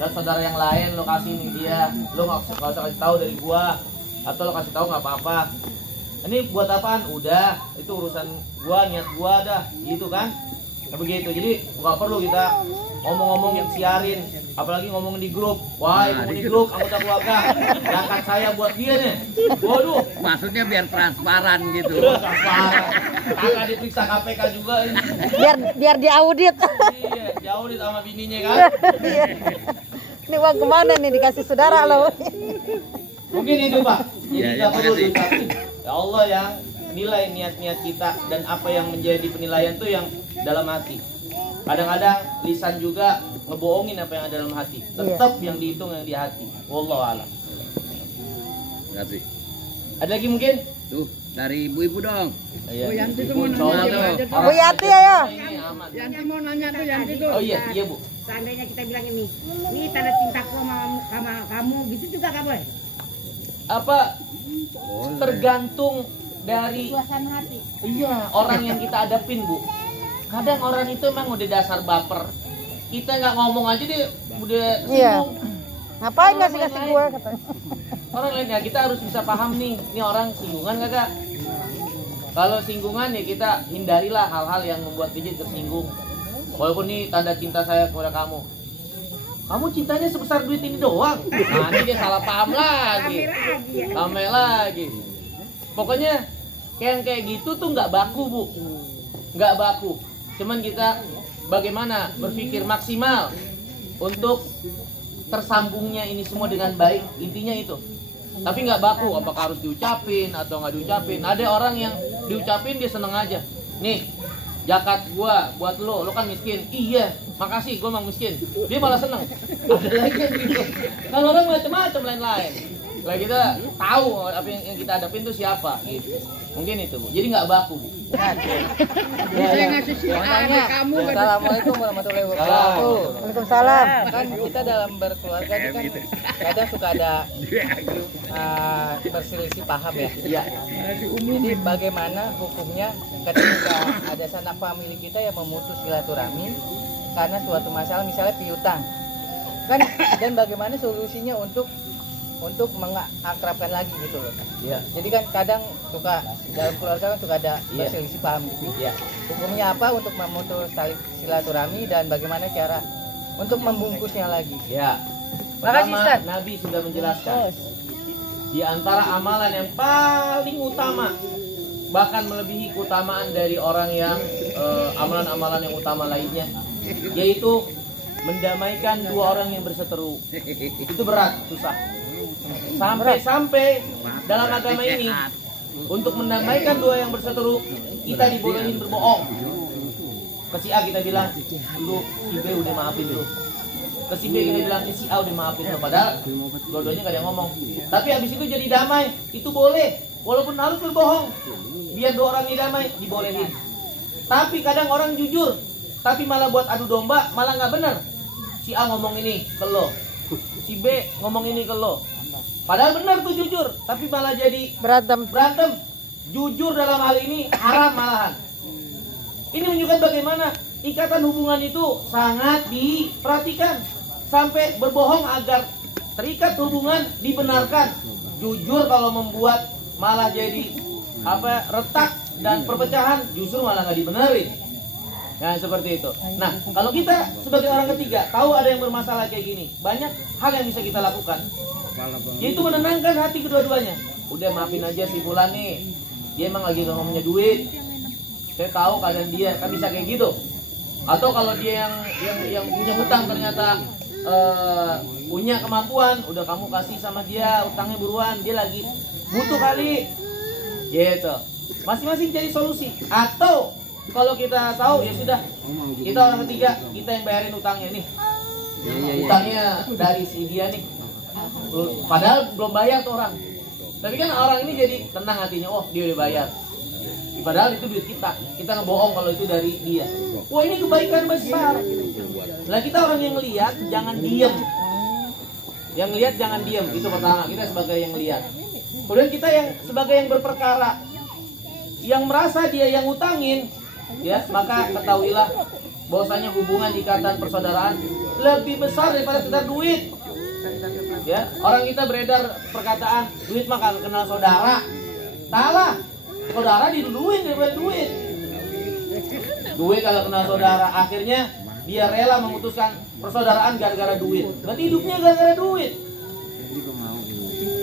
dan saudara yang lain lo kasih nih dia, lo nggak usah kasih tahu dari gua, atau lo kasih tahu nggak apa-apa. Ini buat apaan? Udah, itu urusan gua, niat gua dah, gitu kan? Nah, begitu. Jadi nggak perlu kita ngomong-ngomong yang siarin, apalagi ngomong di grup. Wah, di grup anggota keluarga, zakat saya buat dia nih. Waduh, Maksudnya biar transparan gitu. transparan. Kakak diperiksa KPK juga ini. Biar diaudit. Iya, jauh nih sama bininya kan. Ini uang kemana nih dikasih saudara lo? Mungkin itu Pak. Jadi Ya, nggak perlu makasih. diucapin. Ya Allah yang nilai niat-niat kita dan apa yang menjadi penilaian tuh yang dalam hati. Kadang-kadang lisan juga ngebohongin apa yang ada dalam hati. Tetap yang dihitung yang di hati. Wallahu a'lam. Terima kasih. Ada lagi mungkin? Tuh, dari ibu-ibu dong. Iya. Bu Yanti tuh Bu, mau cowok nanya tuh. aja tuh. Bu Yanti ayo. Ini aman. Yanti mau nanya tuh Yanti tuh. Oh iya, iya Bu. Seandainya kita bilang ini tanda cintaku sama kamu gitu juga gak boleh? tergantung dari Suasana hati. iya orang yang kita hadapin, Bu. Kadang orang itu emang udah dasar baper. Kita nggak ngomong aja dia udah Iya. singgung. Ngapain Orang ngasih lain. gue katanya. Orang lain ya kita harus bisa paham nih, ini orang singgungan kagak. Kalau singgungan ya kita hindarilah hal-hal yang membuat dia tersinggung. Walaupun nih tanda cinta saya kepada kamu. Kamu cintanya sebesar duit ini doang. Nanti dia salah paham lagi. Rame lagi. Pokoknya kayak gitu tuh nggak baku, Bu. Nggak baku. Cuman kita bagaimana berpikir maksimal untuk tersambungnya ini semua dengan baik. Intinya itu. Tapi nggak baku, apakah harus diucapin atau nggak diucapin. Ada orang yang diucapin dia seneng aja. Nih, zakat gua buat lo kan miskin. Iya, makasih, gua emang miskin. Dia malah seneng. Ada lagi yang gitu. Kan orang macam-macam lain-lain. Lah kita tahu apa yang kita hadapin itu siapa gitu. Mungkin itu, Bu. Jadi nggak baku, Bu. Saya ngasih siapa kamu kan. Assalamualaikum warahmatullahi wabarakatuh. Waalaikumsalam. Kan kita dalam berkeluarga ini kan kadang suka ada perselisih paham ya. Iya. Jadi bagaimana hukumnya ketika ada sanak famili kita yang memutus silaturahmi karena suatu masalah misalnya piutang. Kan dan bagaimana solusinya untuk mengakrabkan lagi gitu loh. Iya. Jadi kan kadang suka dalam keluarga kan suka ada perselisih paham gitu. Iya. Hukumnya apa untuk memutus tali silaturahmi dan bagaimana cara untuk membungkusnya lagi? Ya. Makasih, Pertama, Ustaz. Nabi sudah menjelaskan. Di antara amalan yang paling utama, bahkan melebihi keutamaan dari orang yang amalan-amalan yang utama lainnya, yaitu mendamaikan dua orang yang berseteru. Itu berat, susah. Sampai dalam agama ini untuk mendamaikan dua yang berseteru kita dibolehin berbohong. Ke si A kita bilang, lu si B udah maafin lu. Ke si B kita bilang, si A udah maafin lu. Padahal dua-duanya gak ada yang ngomong. Tapi habis itu jadi damai, itu boleh. Walaupun harus berbohong, biar dua orang ini damai, dibolehin. Tapi kadang orang jujur, tapi malah buat adu domba, malah nggak benar. Si A ngomong ini ke lo, si B ngomong ini ke lo. Padahal benar tuh jujur, tapi malah jadi Berantem. Jujur dalam hal ini haram malahan. Ini menunjukkan bagaimana ikatan hubungan itu sangat diperhatikan. Sampai berbohong agar terikat hubungan dibenarkan. Jujur kalau membuat malah jadi retak dan perpecahan, justru malah nggak dibenerin. Nah seperti itu. Nah kalau kita sebagai orang ketiga tahu ada yang bermasalah kayak gini, banyak hal yang bisa kita lakukan, yaitu menenangkan hati kedua-duanya. Udah maafin aja si Fulan nih, dia emang lagi gak ngomongnya duit. Saya tahu keadaan dia, kan bisa kayak gitu. Atau kalau dia yang punya hutang ternyata punya kemampuan, udah kamu kasih sama dia utangnya buruan, dia lagi butuh kali, gitu. Masing-masing cari solusi. Atau kalau kita tahu ya sudah, kita orang ketiga, kita yang bayarin utangnya nih. Utangnya dari si dia nih. Padahal belum bayar tuh orang. Tapi kan orang ini jadi tenang hatinya, oh dia udah bayar. Padahal itu duit kita ngebohong kalau itu dari dia. Wah ini kebaikan besar. Nah kita orang yang lihat jangan diem. Yang lihat jangan diem, itu pertama, kita sebagai yang lihat. Kemudian kita yang sebagai yang berperkara, yang merasa dia yang utangin, ya maka ketahuilah bahwasanya hubungan ikatan persaudaraan lebih besar daripada sekedar duit. Ya, orang kita beredar perkataan duit mah kagak kenal saudara. Salah. Saudara diduluin daripada duit. Duit kalau kenal saudara, akhirnya dia rela memutuskan persaudaraan gara-gara duit. Berarti hidupnya gara-gara duit.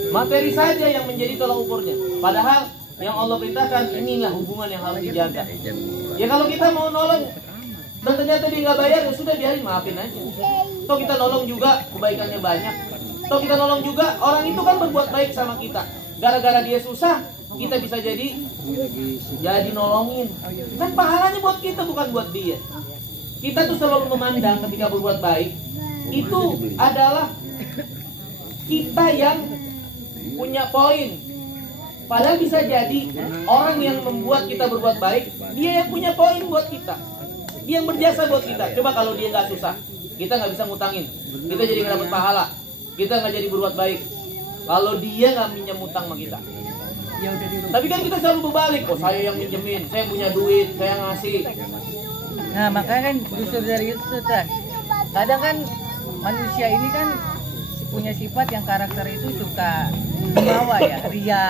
Materi saja yang menjadi tolak ukurnya. Padahal yang Allah perintahkan inilah hubungan yang harus dijaga. Ya kalau kita mau nolong dan ternyata dia nggak bayar, ya sudah biarin, maafin aja. Toh kita nolong juga kebaikannya banyak. Toh kita nolong juga orang itu kan berbuat baik sama kita. Gara-gara dia susah, kita bisa jadi nolongin. Kan pahalanya buat kita bukan buat dia. Kita tuh selalu memandang ketika berbuat baik itu adalah kita yang punya poin. Padahal bisa jadi orang yang membuat kita berbuat baik, dia yang punya poin buat kita. Dia yang berjasa buat kita. Coba kalau dia nggak susah, kita nggak bisa ngutangin, kita jadi nggak dapat pahala, kita nggak jadi berbuat baik. kalau dia nggak minjem utang sama kita. Ya udah di Tapi kan kita selalu berbalik, oh saya yang minjemin, saya punya duit, saya ngasih. Nah makanya kan justru dari itu Ustaz. Kadang kan manusia ini kan punya sifat yang karakter itu suka dibawa ya, ria.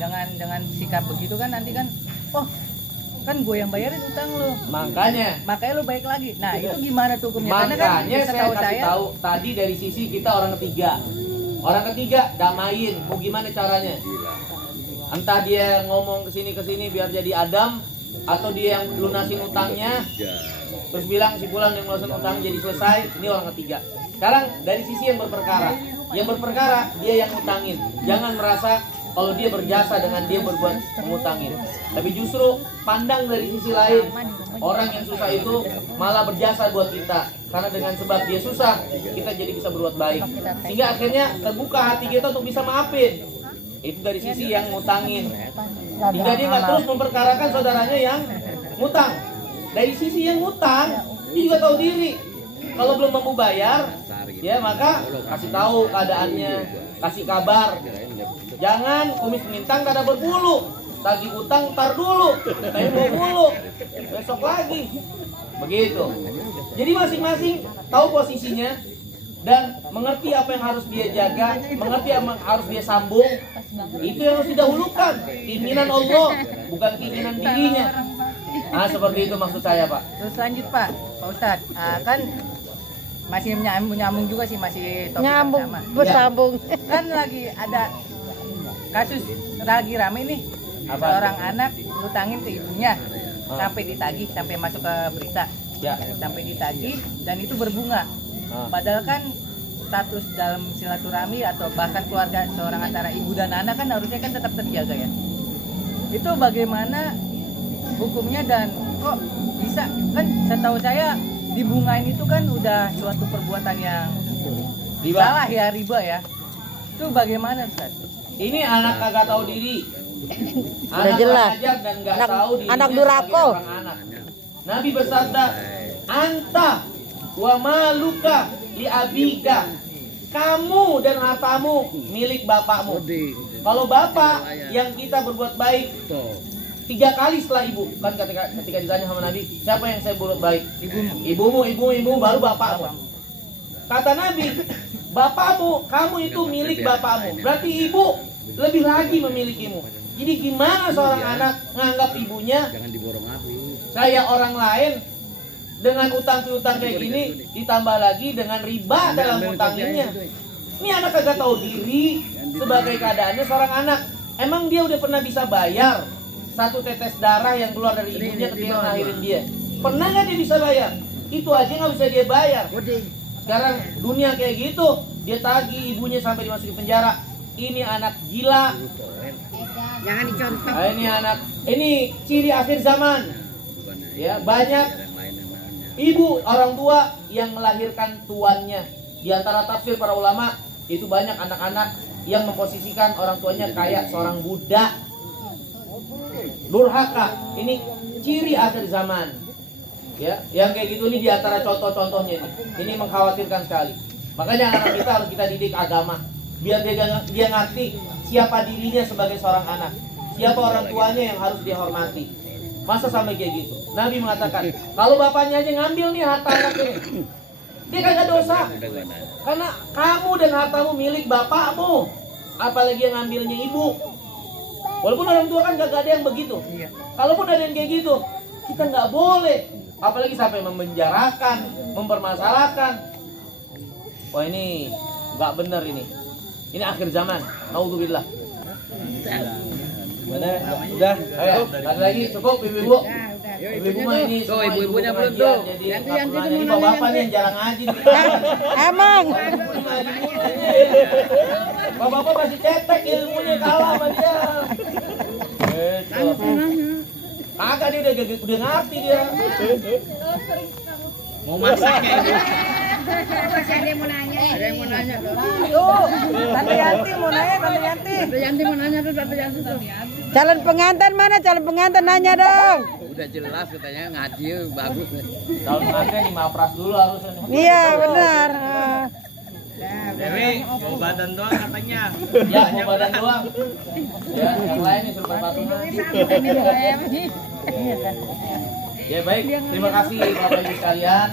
Dengan sikap begitu kan nanti kan, oh kan gue yang bayarin utang lo. Makanya lo baik lagi. Nah itu gimana tuh hukumnya? Karena kan saya kasih tahu tadi dari sisi kita orang ketiga. Orang ketiga damain, mau gimana caranya? Entah dia ngomong kesini biar jadi Adam, atau dia yang lunasin utangnya, terus bilang si Fulan yang lunasin utang jadi selesai. Ini orang ketiga. Sekarang dari sisi yang berperkara dia yang ngutangin. Jangan merasa kalau dia berjasa dengan dia berbuat mengutangin. Tapi justru pandang dari sisi lain, orang yang susah itu malah berjasa buat kita. Karena dengan sebab dia susah, kita jadi bisa berbuat baik. Sehingga akhirnya terbuka hati kita untuk bisa maafin. Itu dari sisi yang ngutangin. Hingga dia nggak terus memperkarakan saudaranya yang ngutang. Dari sisi yang ngutang, dia juga tahu diri. Kalau belum mampu bayar, ya maka kasih tahu keadaannya, kasih kabar. Jangan kumis ngintang kada berbulu, tagih utang tar dulu, tapi berbulu, besok lagi. Begitu. Jadi masing-masing tahu posisinya dan mengerti apa yang harus dia jaga, mengerti apa yang harus dia sambung. Itu yang harus didahulukan. Keinginan Allah, bukan keinginan dirinya. Nah seperti itu maksud saya Pak. Terus lanjut Pak Ustadz, kan masih nyambung juga sih, masih topik Nyambung, yang sama. bersambung. Kan lagi ada kasus lagi rame nih, seorang anak ngutangin ke ibunya sampai ditagih, sampai masuk ke berita, sampai ditagih dan itu berbunga. Padahal kan status dalam silaturahmi atau bahkan keluarga seorang antara ibu dan anak kan harusnya kan tetap terjaga ya. Itu bagaimana hukumnya dan kok bisa kan? Setahu saya dibungain itu kan udah suatu perbuatan yang salah ya, riba ya. Itu bagaimana Ustaz? Ini anak kagak tahu diri. Udah jelas. Dan nggak tahu dirinya anak durhaka. Anak. Nabi bersabda, "Anta wa maluka li abika." Kamu dan hartamu milik bapakmu. Kalau bapak yang kita berbuat baik 3 kali setelah ibu, kan ketika ditanya sama Nabi, siapa yang saya berbuat baik? Ibumu, baru bapakmu. Kata Nabi, bapakmu, kamu itu milik bapakmu. Berarti ibu lebih lagi memilikimu. Jadi gimana seorang anak nganggap ibunya kayak orang lain dengan utang piutang kayak gini, ditambah lagi dengan riba dalam utanginnya. Ini anak kagak tahu diri sebagai keadaannya seorang anak. Emang dia udah pernah bisa bayar 1 tetes darah yang keluar dari ibunya ketika ngelahirin dia? Pernah nggak dia bisa bayar? Itu aja nggak bisa dia bayar. Sekarang dunia kayak gitu, dia tagih ibunya sampai dimasukin penjara. Ini anak gila. Jangan dicontoh. Ini ciri akhir zaman. Ya, banyak ibu orang tua yang melahirkan tuannya. Di antara tafsir para ulama, itu banyak anak-anak yang memposisikan orang tuanya kayak seorang budak. Durhaka. Ini ciri akhir zaman. Ya, yang kayak gitu ini di antara contoh-contohnya ini. Ini mengkhawatirkan sekali. Makanya anak kita harus kita didik agama. Biar dia ngerti siapa dirinya sebagai seorang anak, siapa orang tuanya yang harus dia hormati. Masa sampai kayak gitu? Nabi mengatakan, kalau bapaknya aja ngambil nih harta anak ini, dia kagak dosa. Karena kamu dan hartamu milik bapakmu. Apalagi yang ngambilnya ibu. Walaupun orang tua kan kagak ada yang begitu. Kalaupun ada yang kayak gitu, kita nggak boleh. Apalagi sampai memenjarakan, mempermasalahkan. Wah ini nggak benar ini. Ini akhir zaman. Naudzubillah. Udah. Ayo, ada lagi cukup ibu-ibu. Ibu-ibu mah ini. Tuh ibu-ibunya belum tuh. Jadi ini bapak nih jarang ngaji. Emang. Bapak masih cetek ilmunya kalah sama dia. Kagak dia udah ngerti dia. Mau masak ya ibu. Ada yang mau nanya. Ada yang mau nanya. Tuh, Tante Yanti mau nanya, Tante Yanti. Tante Yanti mau nanya tuh, Tante Yanti tuh. Calon pengantin mana? Calon pengantin nanya dong. Udah jelas katanya ngaji bagus. Calon pengantin di Mapras dulu harusnya. Iya benar. Dewi, mau badan doang katanya. Ya, mau badan doang. Ya, yang lain nih suruh berpatungan. Ya baik, terima kasih Bapak Ibu sekalian.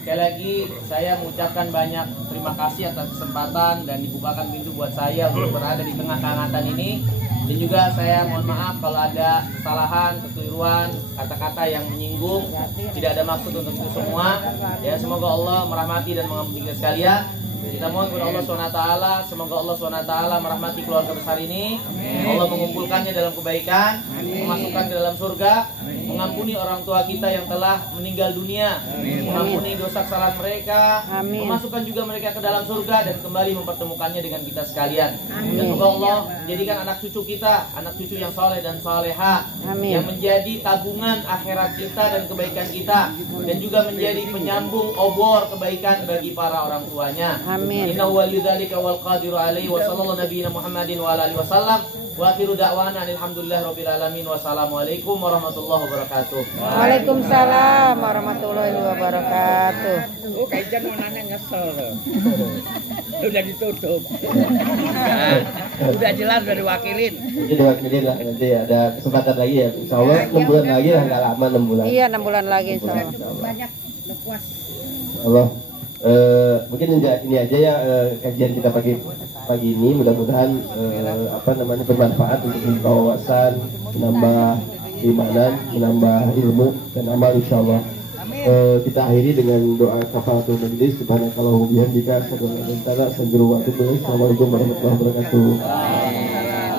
Sekali lagi saya mengucapkan banyak terima kasih atas kesempatan dan dibukakan pintu buat saya untuk berada di tengah kehangatan ini. Dan juga saya mohon maaf kalau ada kesalahan, kekeliruan, kata-kata yang menyinggung. Tidak ada maksud untuk itu semua. Ya, semoga Allah merahmati dan mengampuni kita sekalian. Kita mohon kepada Allah SWT, semoga Allah SWT merahmati keluarga besar ini. Allah mengumpulkannya dalam kebaikan, memasukkan ke dalam surga, mengampuni orang tua kita yang telah meninggal dunia, mengampuni dosa kesalahan mereka, memasukkan juga mereka ke dalam surga dan kembali mempertemukannya dengan kita sekalian. Dan semoga Allah menjadikan anak cucu kita, anak cucu yang soleh dan soleha, yang menjadi tabungan akhirat kita dan kebaikan kita, dan juga menjadi penyambung obor kebaikan bagi para orang tuanya. Innahu waliyudzalika wal qadiru alaihi wa sallallahu nabiyina Muhammadin wa alihi wasallam. Wa akhiru da'wana alhamdulillahirabbil alamin. Wassalamualaikum warahmatullahi wabarakatuh. Waalaikumsalam warahmatullahi wabarakatuh. Oh, Kaijan mau nanya nyesel loh. Udah ditutup. Udah jelas udah diwakilin. Jadi diwakilin lah, nanti ada kesempatan lagi ya. Insyaallah 6 bulan lagi lah, nggak lama 6 bulan. Iya, 6 bulan lagi insyaallah. Banyak lepas. Allah. Mungkin ini aja ya kajian kita pagi ini, mudah-mudahan bermanfaat untuk membawa wawasan, menambah keimanan, menambah ilmu dan amal insyaallah. Kita akhiri dengan doa kafaratul majlis. Subhanakallahu wa bihamdika asyhadu an la ilaha illa anta astaghfiruka wa atubu ilaik. Assalamualaikum warahmatullahi wabarakatuh.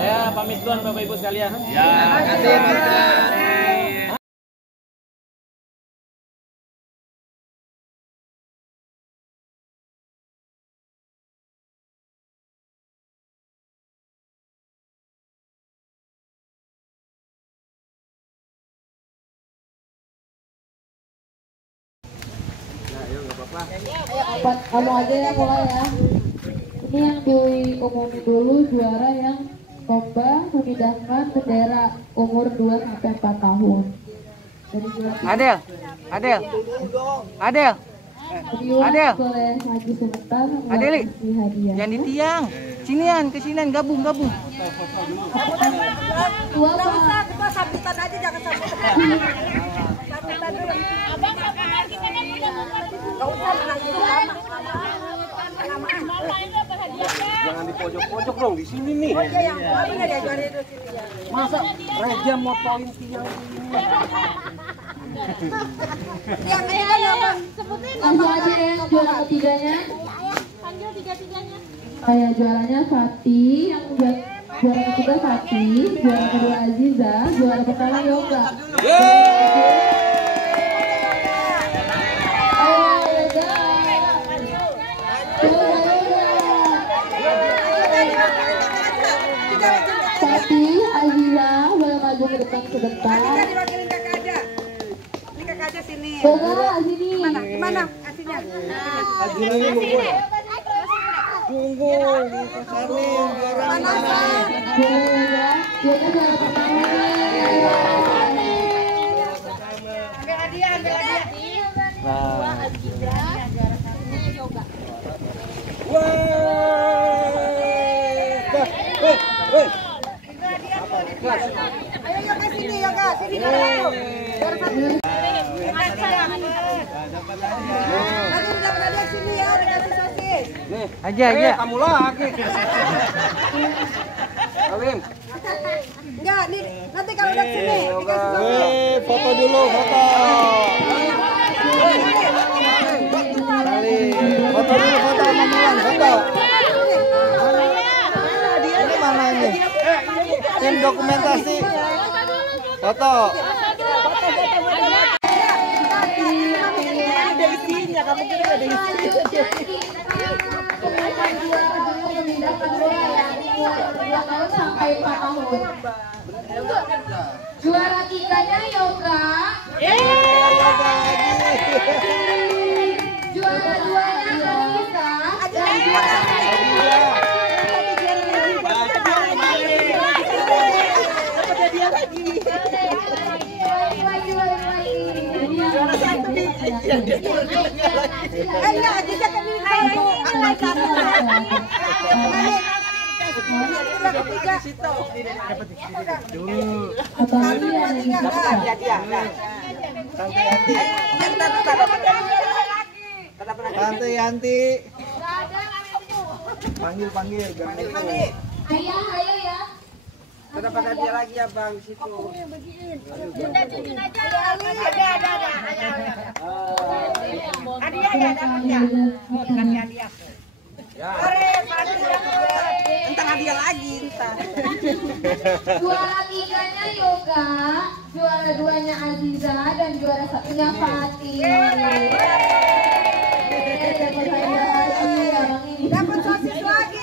Saya pamit duluan Bapak Ibu sekalian. Ya, terima kasih. Kamu aja ya mulai ya. Ini yang diumumin dulu juara yang lomba memindahkan bendera umur 2-4 tahun. Adel. Boleh maju sebentar. Adeli. Hadiah. Jangan di tiang. Sinian, kesinian gabung. Dua Pak. Kita sambutan aja, jangan sambutan. Sambutan dulu. Abang sambutan kita kan udah mau. Enggak usah menangis lama. Jangan di pojok-pojok dong, di sini nih. Oh iya, yang benar ya, juara itu sini. Masa Reja motoin tiang Yang ini kan apa? Sebutin langsung aja ya juara ketiganya. Panggil tiga-tiganya. Kayak juaranya Fati, yang juara ketiga Fati, juara kedua Aziza, juara pertama Yoga. Fati, Aziza, boleh maju ke depan sebentar. Aziza diwakilin Kakak Aja. Ini Kakak Aja sini. Yoga, sini. Gimana? Aslinya. Azilanya nunggu. Tunggu, Panasan. Yoga juara pertama. Ambil hadiah. Dua Aziza, Yoga. Ayo Yoga sini, Yoga. Sini dulu. Nanti dapat hadiah sini ya, dikasih sosis. Aja. Kamu lagi. Salim. Enggak, nih nanti kalau udah sini dikasih sosis. Foto dulu, foto. Foto dulu, foto sama Mulan, foto. Ini mana ini? Tim dokumentasi. Foto. Ada isinya, kamu kira ada isinya. Sampai 4 tahun. Juara tiganya Yoga. Juara duanya Anissa. Dan juara Ayo, Aziza kan ini satu. Tante Yanti. Panggil. Ayah, ayo ya. Kita pakai dia lagi ya bang situ. Bunda cucun aja. Ada. Hadiah ya dapatnya. Kasih hadiah. Entar hadiah lagi entar. Juara 3-nya Yoga, juara 2-nya Aziza, dan juara 1-nya Fatih. Dapat sosis lagi.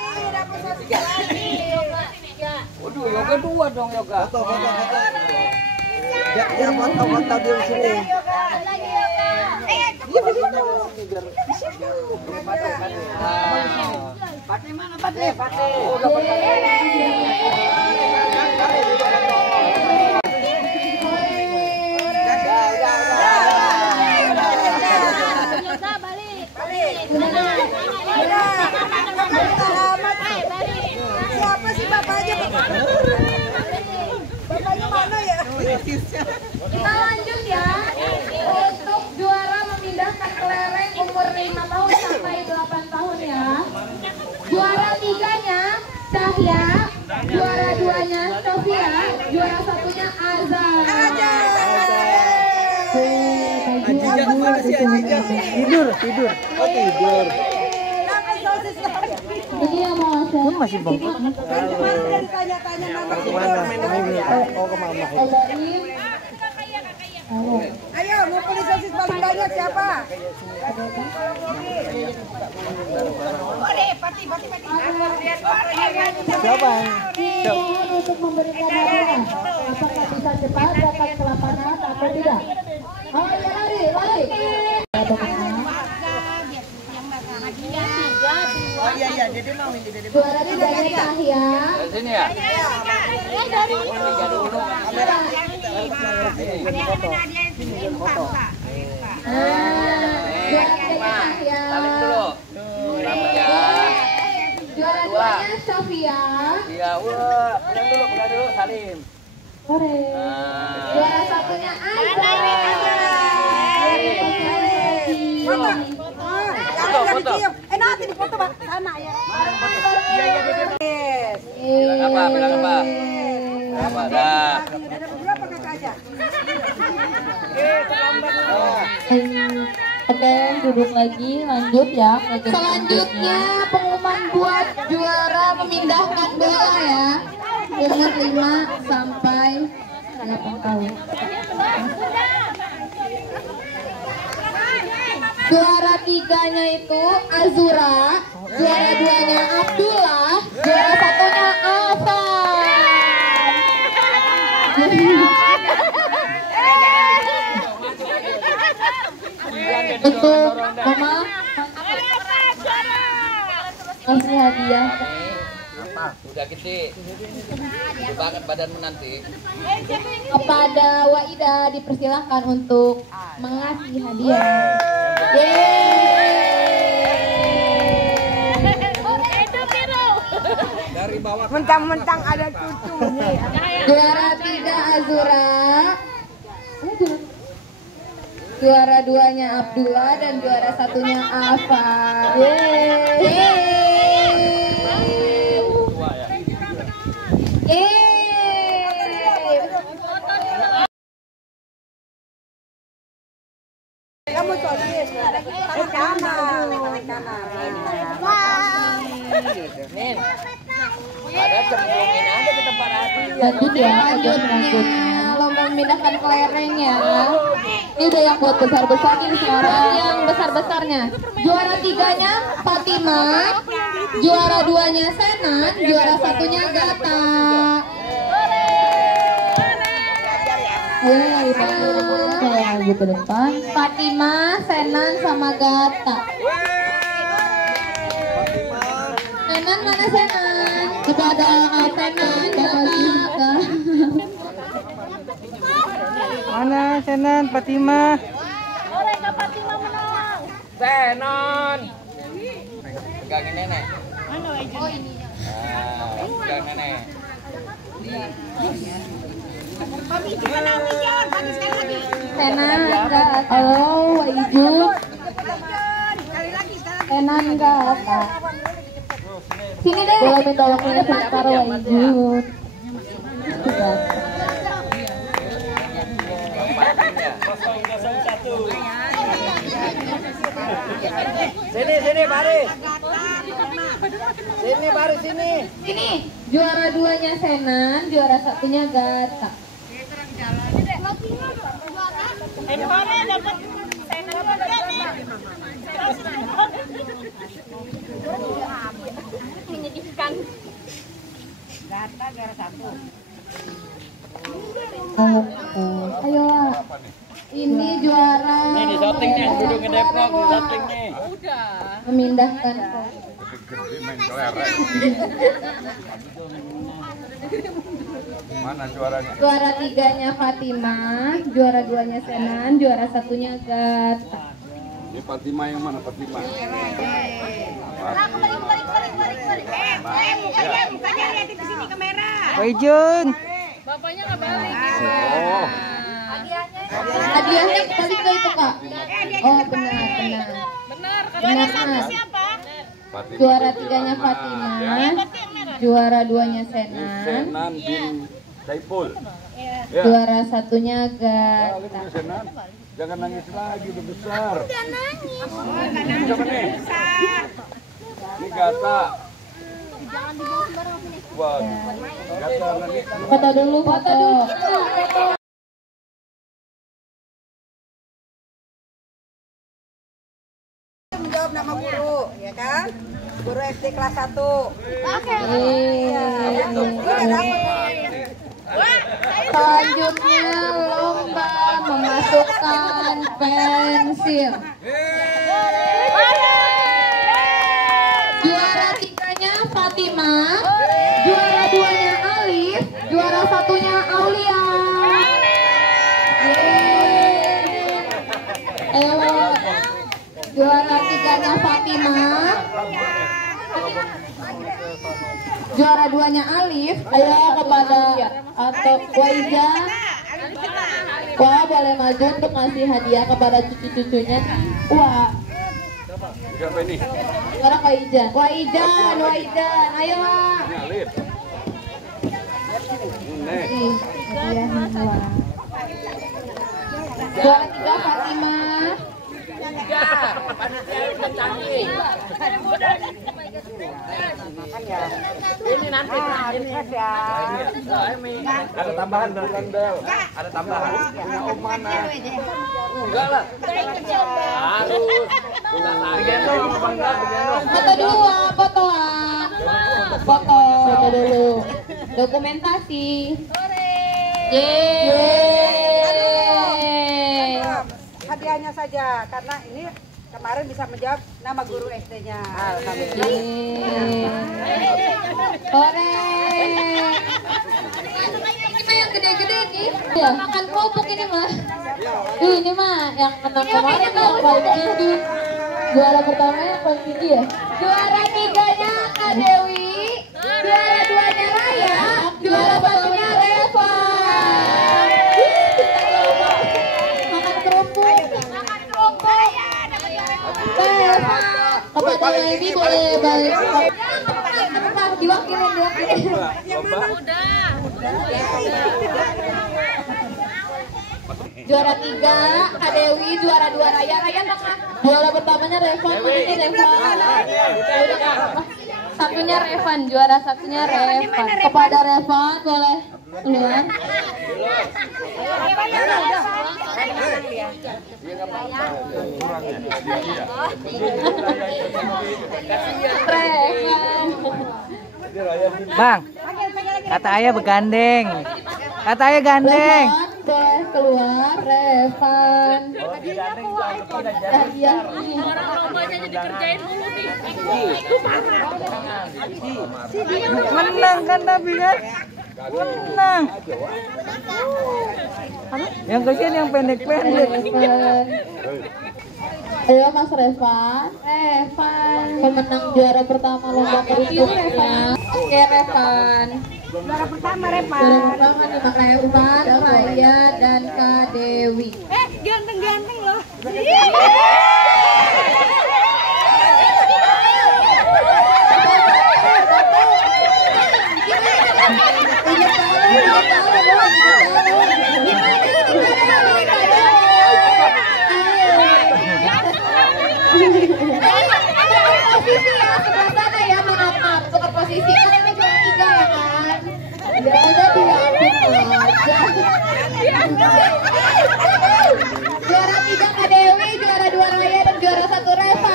Waduh, Yoga 2 dong Yoga. Foto. Ya foto di sini. Patih mana Patih? Siapa sih bapaknya? Bapaknya mana ya? Kita lanjut ya. Untuk juara memindahkan kelereng umur 5 tahun sampai 8 tahun ya. Juara 3-nya Cahya, juara 2-nya Sofia, juara 1-nya Azan. Ajinya kemana sih Ajinya? Tidur. Oh tidur. Ini yang mau ngasih. Masih bongkok. Ditanya-tanya nama. Kemana? Oh ke mama. Ayo, mau beli sosis paling banyak siapa? Pati. Siapa? Untuk memberikan hadiah, apakah bisa cepat dapat kelaparan atau tidak? Oh ya lari. Oh iya, Dede mau ini Dede. Juara 3-nya Cahya. Dari sini ya? Salim dulu. Selamat ya. Juara 2-nya Sofia. Iya, pegang dulu, salim. Juara 1-nya Azan. Foto. Nanti di foto Pak. Sana ya. Bilang apa? Apa dah? Berapa kakak aja? Oke, duduk lagi, lanjut ya. Selanjutnya pengumuman buat juara memindahkan bola ya. Umur 5 sampai 8 tahun. Juara 3-nya itu Azura, juara 2-nya Abdullah, juara 1-nya Alvan. Untuk Mama kasih hadiah. Udah gede. Gede banget badanmu nanti. Kepada Waida dipersilahkan untuk mengasih hadiah. Dari bawah. Mentang-mentang ada cucunya. Juara 3 Azura, juara 2-nya Abdullah, dan juara 1-nya Alfa. Kamu sosis. Tangan kanan. Ada cemplungin aja ke tempat hati. Lanjut ya, selanjutnya lomba memindahkan kelereng ya. Ini udah yang buat besar-besar nih, sekarang yang besar-besarnya. Juara 3-nya Fatima, juara 2-nya Senan, juara 1-nya Gata. Lagi ke depan. Fatima, Senan, sama Gata. Senan mana Senan? Kepada Senan, Gata. Mana Senan, Fatima? Mereka Fatima menang. Senon. pegangin nenek. Mana Wajun? Oh ini. Pegang nenek. Mami kita nami Jon, bagi sekali lagi. Tenan enggak? Halo, Waijun. Sekali lagi. Tenan enggak, Kak? Sini deh. Boleh minta waktunya sebentar, Waijun. Sini baris. Sini baris sini. Sini. Juara 2-nya Senan, juara 1-nya Gata. Handphone dapat Senan dapat nih. Menyedihkan. Gata juara 1. Ayo lah. Ini juara. Ini di shooting nih, duduk di Depok, di shooting nih. Memindahkan. Mana juaranya? Juara 3-nya Fatimah, juara 2-nya Senan, juara 1-nya Gata. Ini Fatimah yang mana Fatimah? Mukanya lihat di sini kamera. Waijun. Bapaknya nggak balik. Oh. Hadiahnya balik ke itu, Kak. Oh, benar. Juara 1 siapa? Juara 3-nya Fatimah, juara 2-nya Senan, Senan bin Saiful. juara 1-nya Gata. Senan, jangan nangis lagi, udah besar. Udah nangis. Siapa nih? Ini Gata. Jangan dibawa sembarangan sini. Wah, Gata nangis. Foto dulu, foto. Menjawab nama guru, ya kan? Guru SD kelas 1. Oke. Selanjutnya lomba memasukkan pensil. Juara 3-nya Fatimah, juara 2-nya Alif, juara 1-nya Aulia. Ayo, juara 3-nya Fatimah, juara 2-nya Alif. Ayo kepada atau Waiza. Wah, boleh maju untuk ngasih hadiah kepada cucu-cucunya. Wah. Siapa ini? Sekarang Waijan. Ayo, Wak. Ini Alif. Nih, hadiahnya, Wak. Juara 3 Fatimah. Ini nanti ini ya. Ada tambahan dari Kandel. Ada tambahan. Punya Om mana? Enggak lah. Harus. Digendong, digendong. Foto dulu, Wak. Foto dulu. Dokumentasi. Yeay. Hadiahnya saja, karena ini kemarin bisa menjawab nama guru SD-nya. Alhamdulillah. Sore. Ini yang gede-gede nih. Ya, makan kerupuk ini mah. Ini mah yang menang kemarin yang paling tinggi. Juara pertama yang paling tinggi ya. Juara 3-nya Kak Dewi, juara 2-nya Raya, juara 1-nya Reva. Makan kerupuk. Reva, kepada Levi boleh balik. Diwakilin. Juara 3 Kak Dewi, juara 2 Raya tengah. Juara pertamanya Revan, ini Revan. Satunya Revan, juara satunya Revan. Kepada Revan boleh keluar. Revan. Bang, kata ayah begandeng. Kata ayah gandeng. Boleh keluar, Revan. Hadiah ini. Orang lombanya dikerjain mulu nih. Menang kan tapi kan? Menang. Yang kecil yang pendek-pendek. Ayo Mas Revan. pemenang juara pertama lomba perhitungan. Oke, Revan. Juara pertama Revan. Juara pertama nih Mak Revan, Raya dan Kak Dewi. Ganteng-ganteng loh. Posisi ya, sebelah sana ya, maaf, tukar posisi kan ini cuma 3 ya kan. Ya udah diambil aja. Juara 3 Kak Dewi, juara 2 Raya dan juara 1 Reva.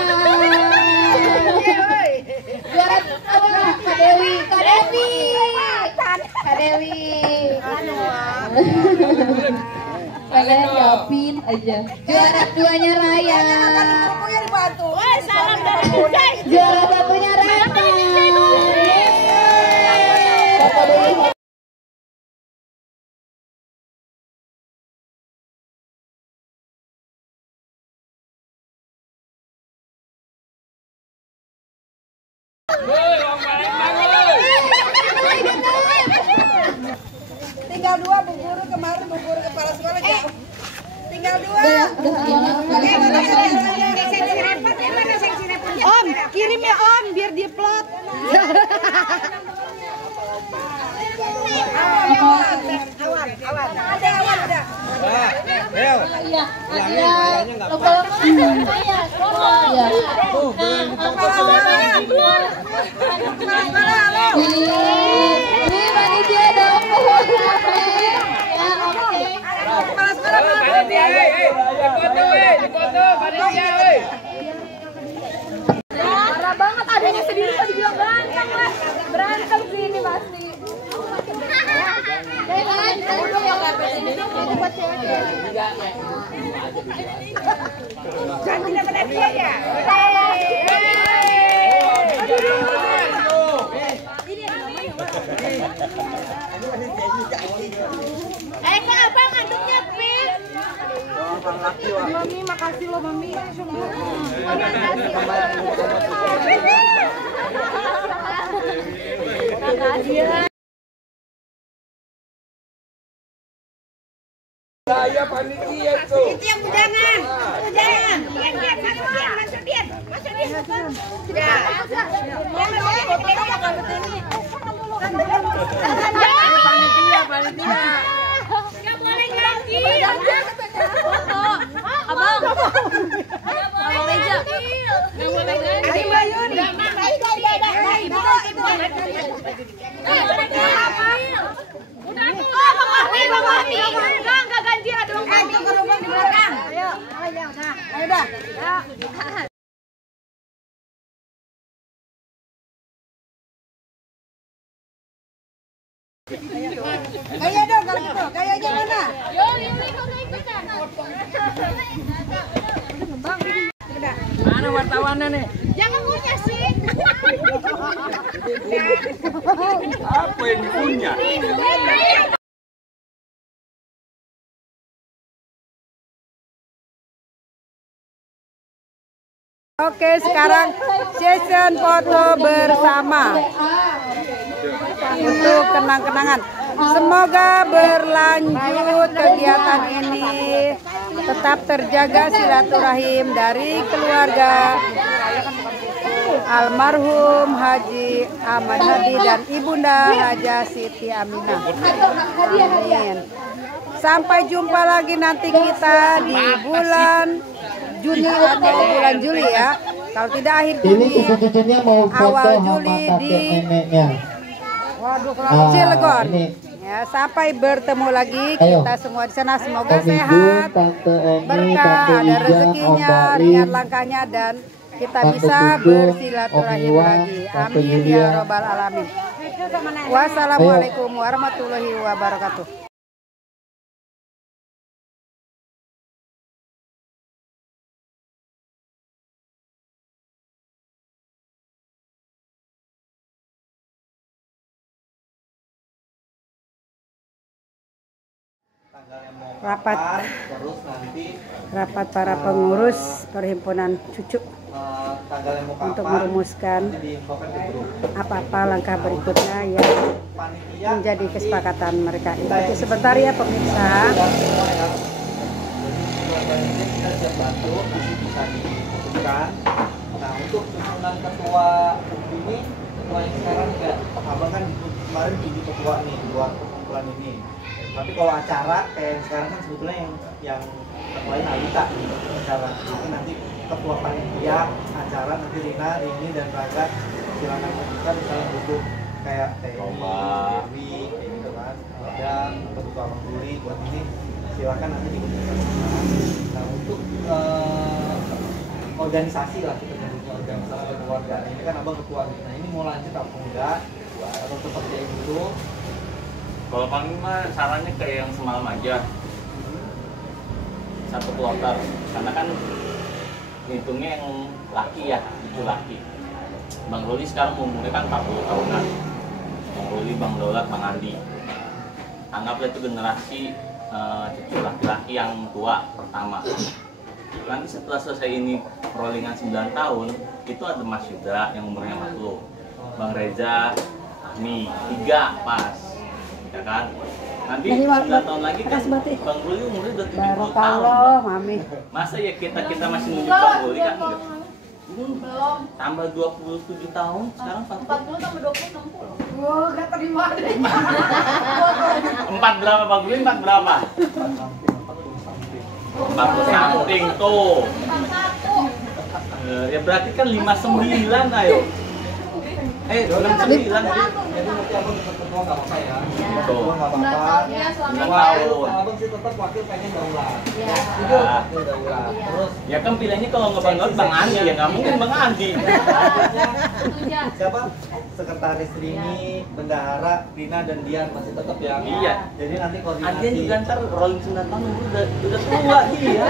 Juara apa Kak Dewi? Kak Dewi. Kak Dewi. Kalian jawabin aja. Juara 2-nya Raya. Salam dari Bunda. Juara 1-nya Reva. Kakak Dewi. Tinggal 2 Bu Guru, kemarin Bu Guru kepala sekolah jauh. Tinggal 2. Om, kirim ya Om, biar dia plot. Awan. Ada awan udah. Iya, ada lomba-lomba saya. Iya. Ini panitia dong. Ya, oke. Kepala sekolah panitia. Parah banget, adanya sendiri kok dibilang ganteng lah. Berantem sini pasti. Jangan tidak pada dia ya. Kak abang aduknya pin. Mami makasih loh Mami. Makasih. Saya panitia itu. Itu yang bujangan. Bujangan. Masuk dia. Ya. Panitia. Enggak boleh nyanyi. Foto. Abang. Enggak boleh meja. Enggak boleh nyanyi. Ayo Bayun. Udah tuh. Enggak ganti ada lomba di belakang. Ayo. Ayo dah. Gaya dong kalau gitu. Gayanya mana? Yuli kok enggak ikutan? Mana wartawannya nih? Jangan punya sih. Apa yang punya? Oke, sekarang session foto bersama untuk kenang-kenangan. Semoga berlanjut kegiatan ini, tetap terjaga silaturahim dari keluarga almarhum Haji Ahmad Hadi dan Ibunda Haja Siti Aminah. Amin. Sampai jumpa lagi nanti kita di bulan Juni atau bulan Juli ya. Kalau tidak akhir Juni, cucu-cucunya mau foto awal sama Juli di kakek neneknya. Cilegon. Ya, sampai bertemu lagi kita semua di sana. Semoga Om Igun, sehat, Tante Eni, berkah, Tante ada Ijang, Om rezekinya, Baim, ringan langkahnya dan kita Tante bisa Sugeng, bersilaturahim Om Iwan, lagi. Tante Amin Yulia. ya robbal alamin. Wassalamualaikum warahmatullahi wabarakatuh. Rapat para pengurus perhimpunan cucu. tanggalnya mau kapan, untuk merumuskan diinfokan ke grup. apa-apa langkah berikutnya yang menjadi kesepakatan mereka. Itu sebentar ya pemirsa. Kita siap bantu, masih bisa dibutuhkan. Nah, untuk penyusunan ketua ini, ketua yang sekarang enggak, abang kan kemarin jadi ketua nih, dua kumpulan ini. Tapi kalau acara kayak sekarang kan sebetulnya yang ketuain Alita acara. Jadi nanti ketua panitia acara nanti Rina, Rini dan Raga silakan menunjukkan misalnya butuh kayak Dewi, kayak gitu kan, dan ketua Abang Juli buat ini silakan nanti dibutuhkan. Nah, untuk organisasi lah kita nyebutnya organisasi kekeluargaan ini kan abang ketua. Nah, ini mau lanjut apa enggak atau seperti itu? Kalau kami mah sarannya kayak yang semalam aja, satu kloter, karena kan hitungnya yang laki ya, itu laki. Bang Ruli sekarang umurnya kan 40 tahunan. Bang Ruli, Bang Daulat, Bang Andi. Anggaplah itu generasi cucu laki-laki yang tua pertama. Nanti setelah selesai ini rollingan 9 tahun, itu ada Mas Yuda yang umurnya 40, Bang Reza, Ahmi, 3 pas, ya kan? Nanti 9 tahun lagi kan Bang Ruli umurnya udah 70 tahun. Mami. Masa ya kita masih nunjuk Bang Ruli kan enggak? Belum. Tambah 27 tahun, sekarang 40 tambah 20, 60. Wah, gak terima deh. 4 berapa Bang Ruli? 4 berapa? 40 something tuh. Ya berarti kan 59 ayo. 69. Jadi nanti abang tetap ketua nggak apa-apa ya. Ketua nggak apa-apa. Abang sih tetap wakil pengen daulat. Itu wakil daulat. Terus ya kan pilihannya kalau nggak Bang Andi ya nggak mungkin Bang Andi. Siapa? Sekretaris Rini, Bendahara, Rina dan Dian masih tetap ya. Iya. Jadi nanti koordinasi. Adian juga ntar rolling 9 tahun udah tua dia.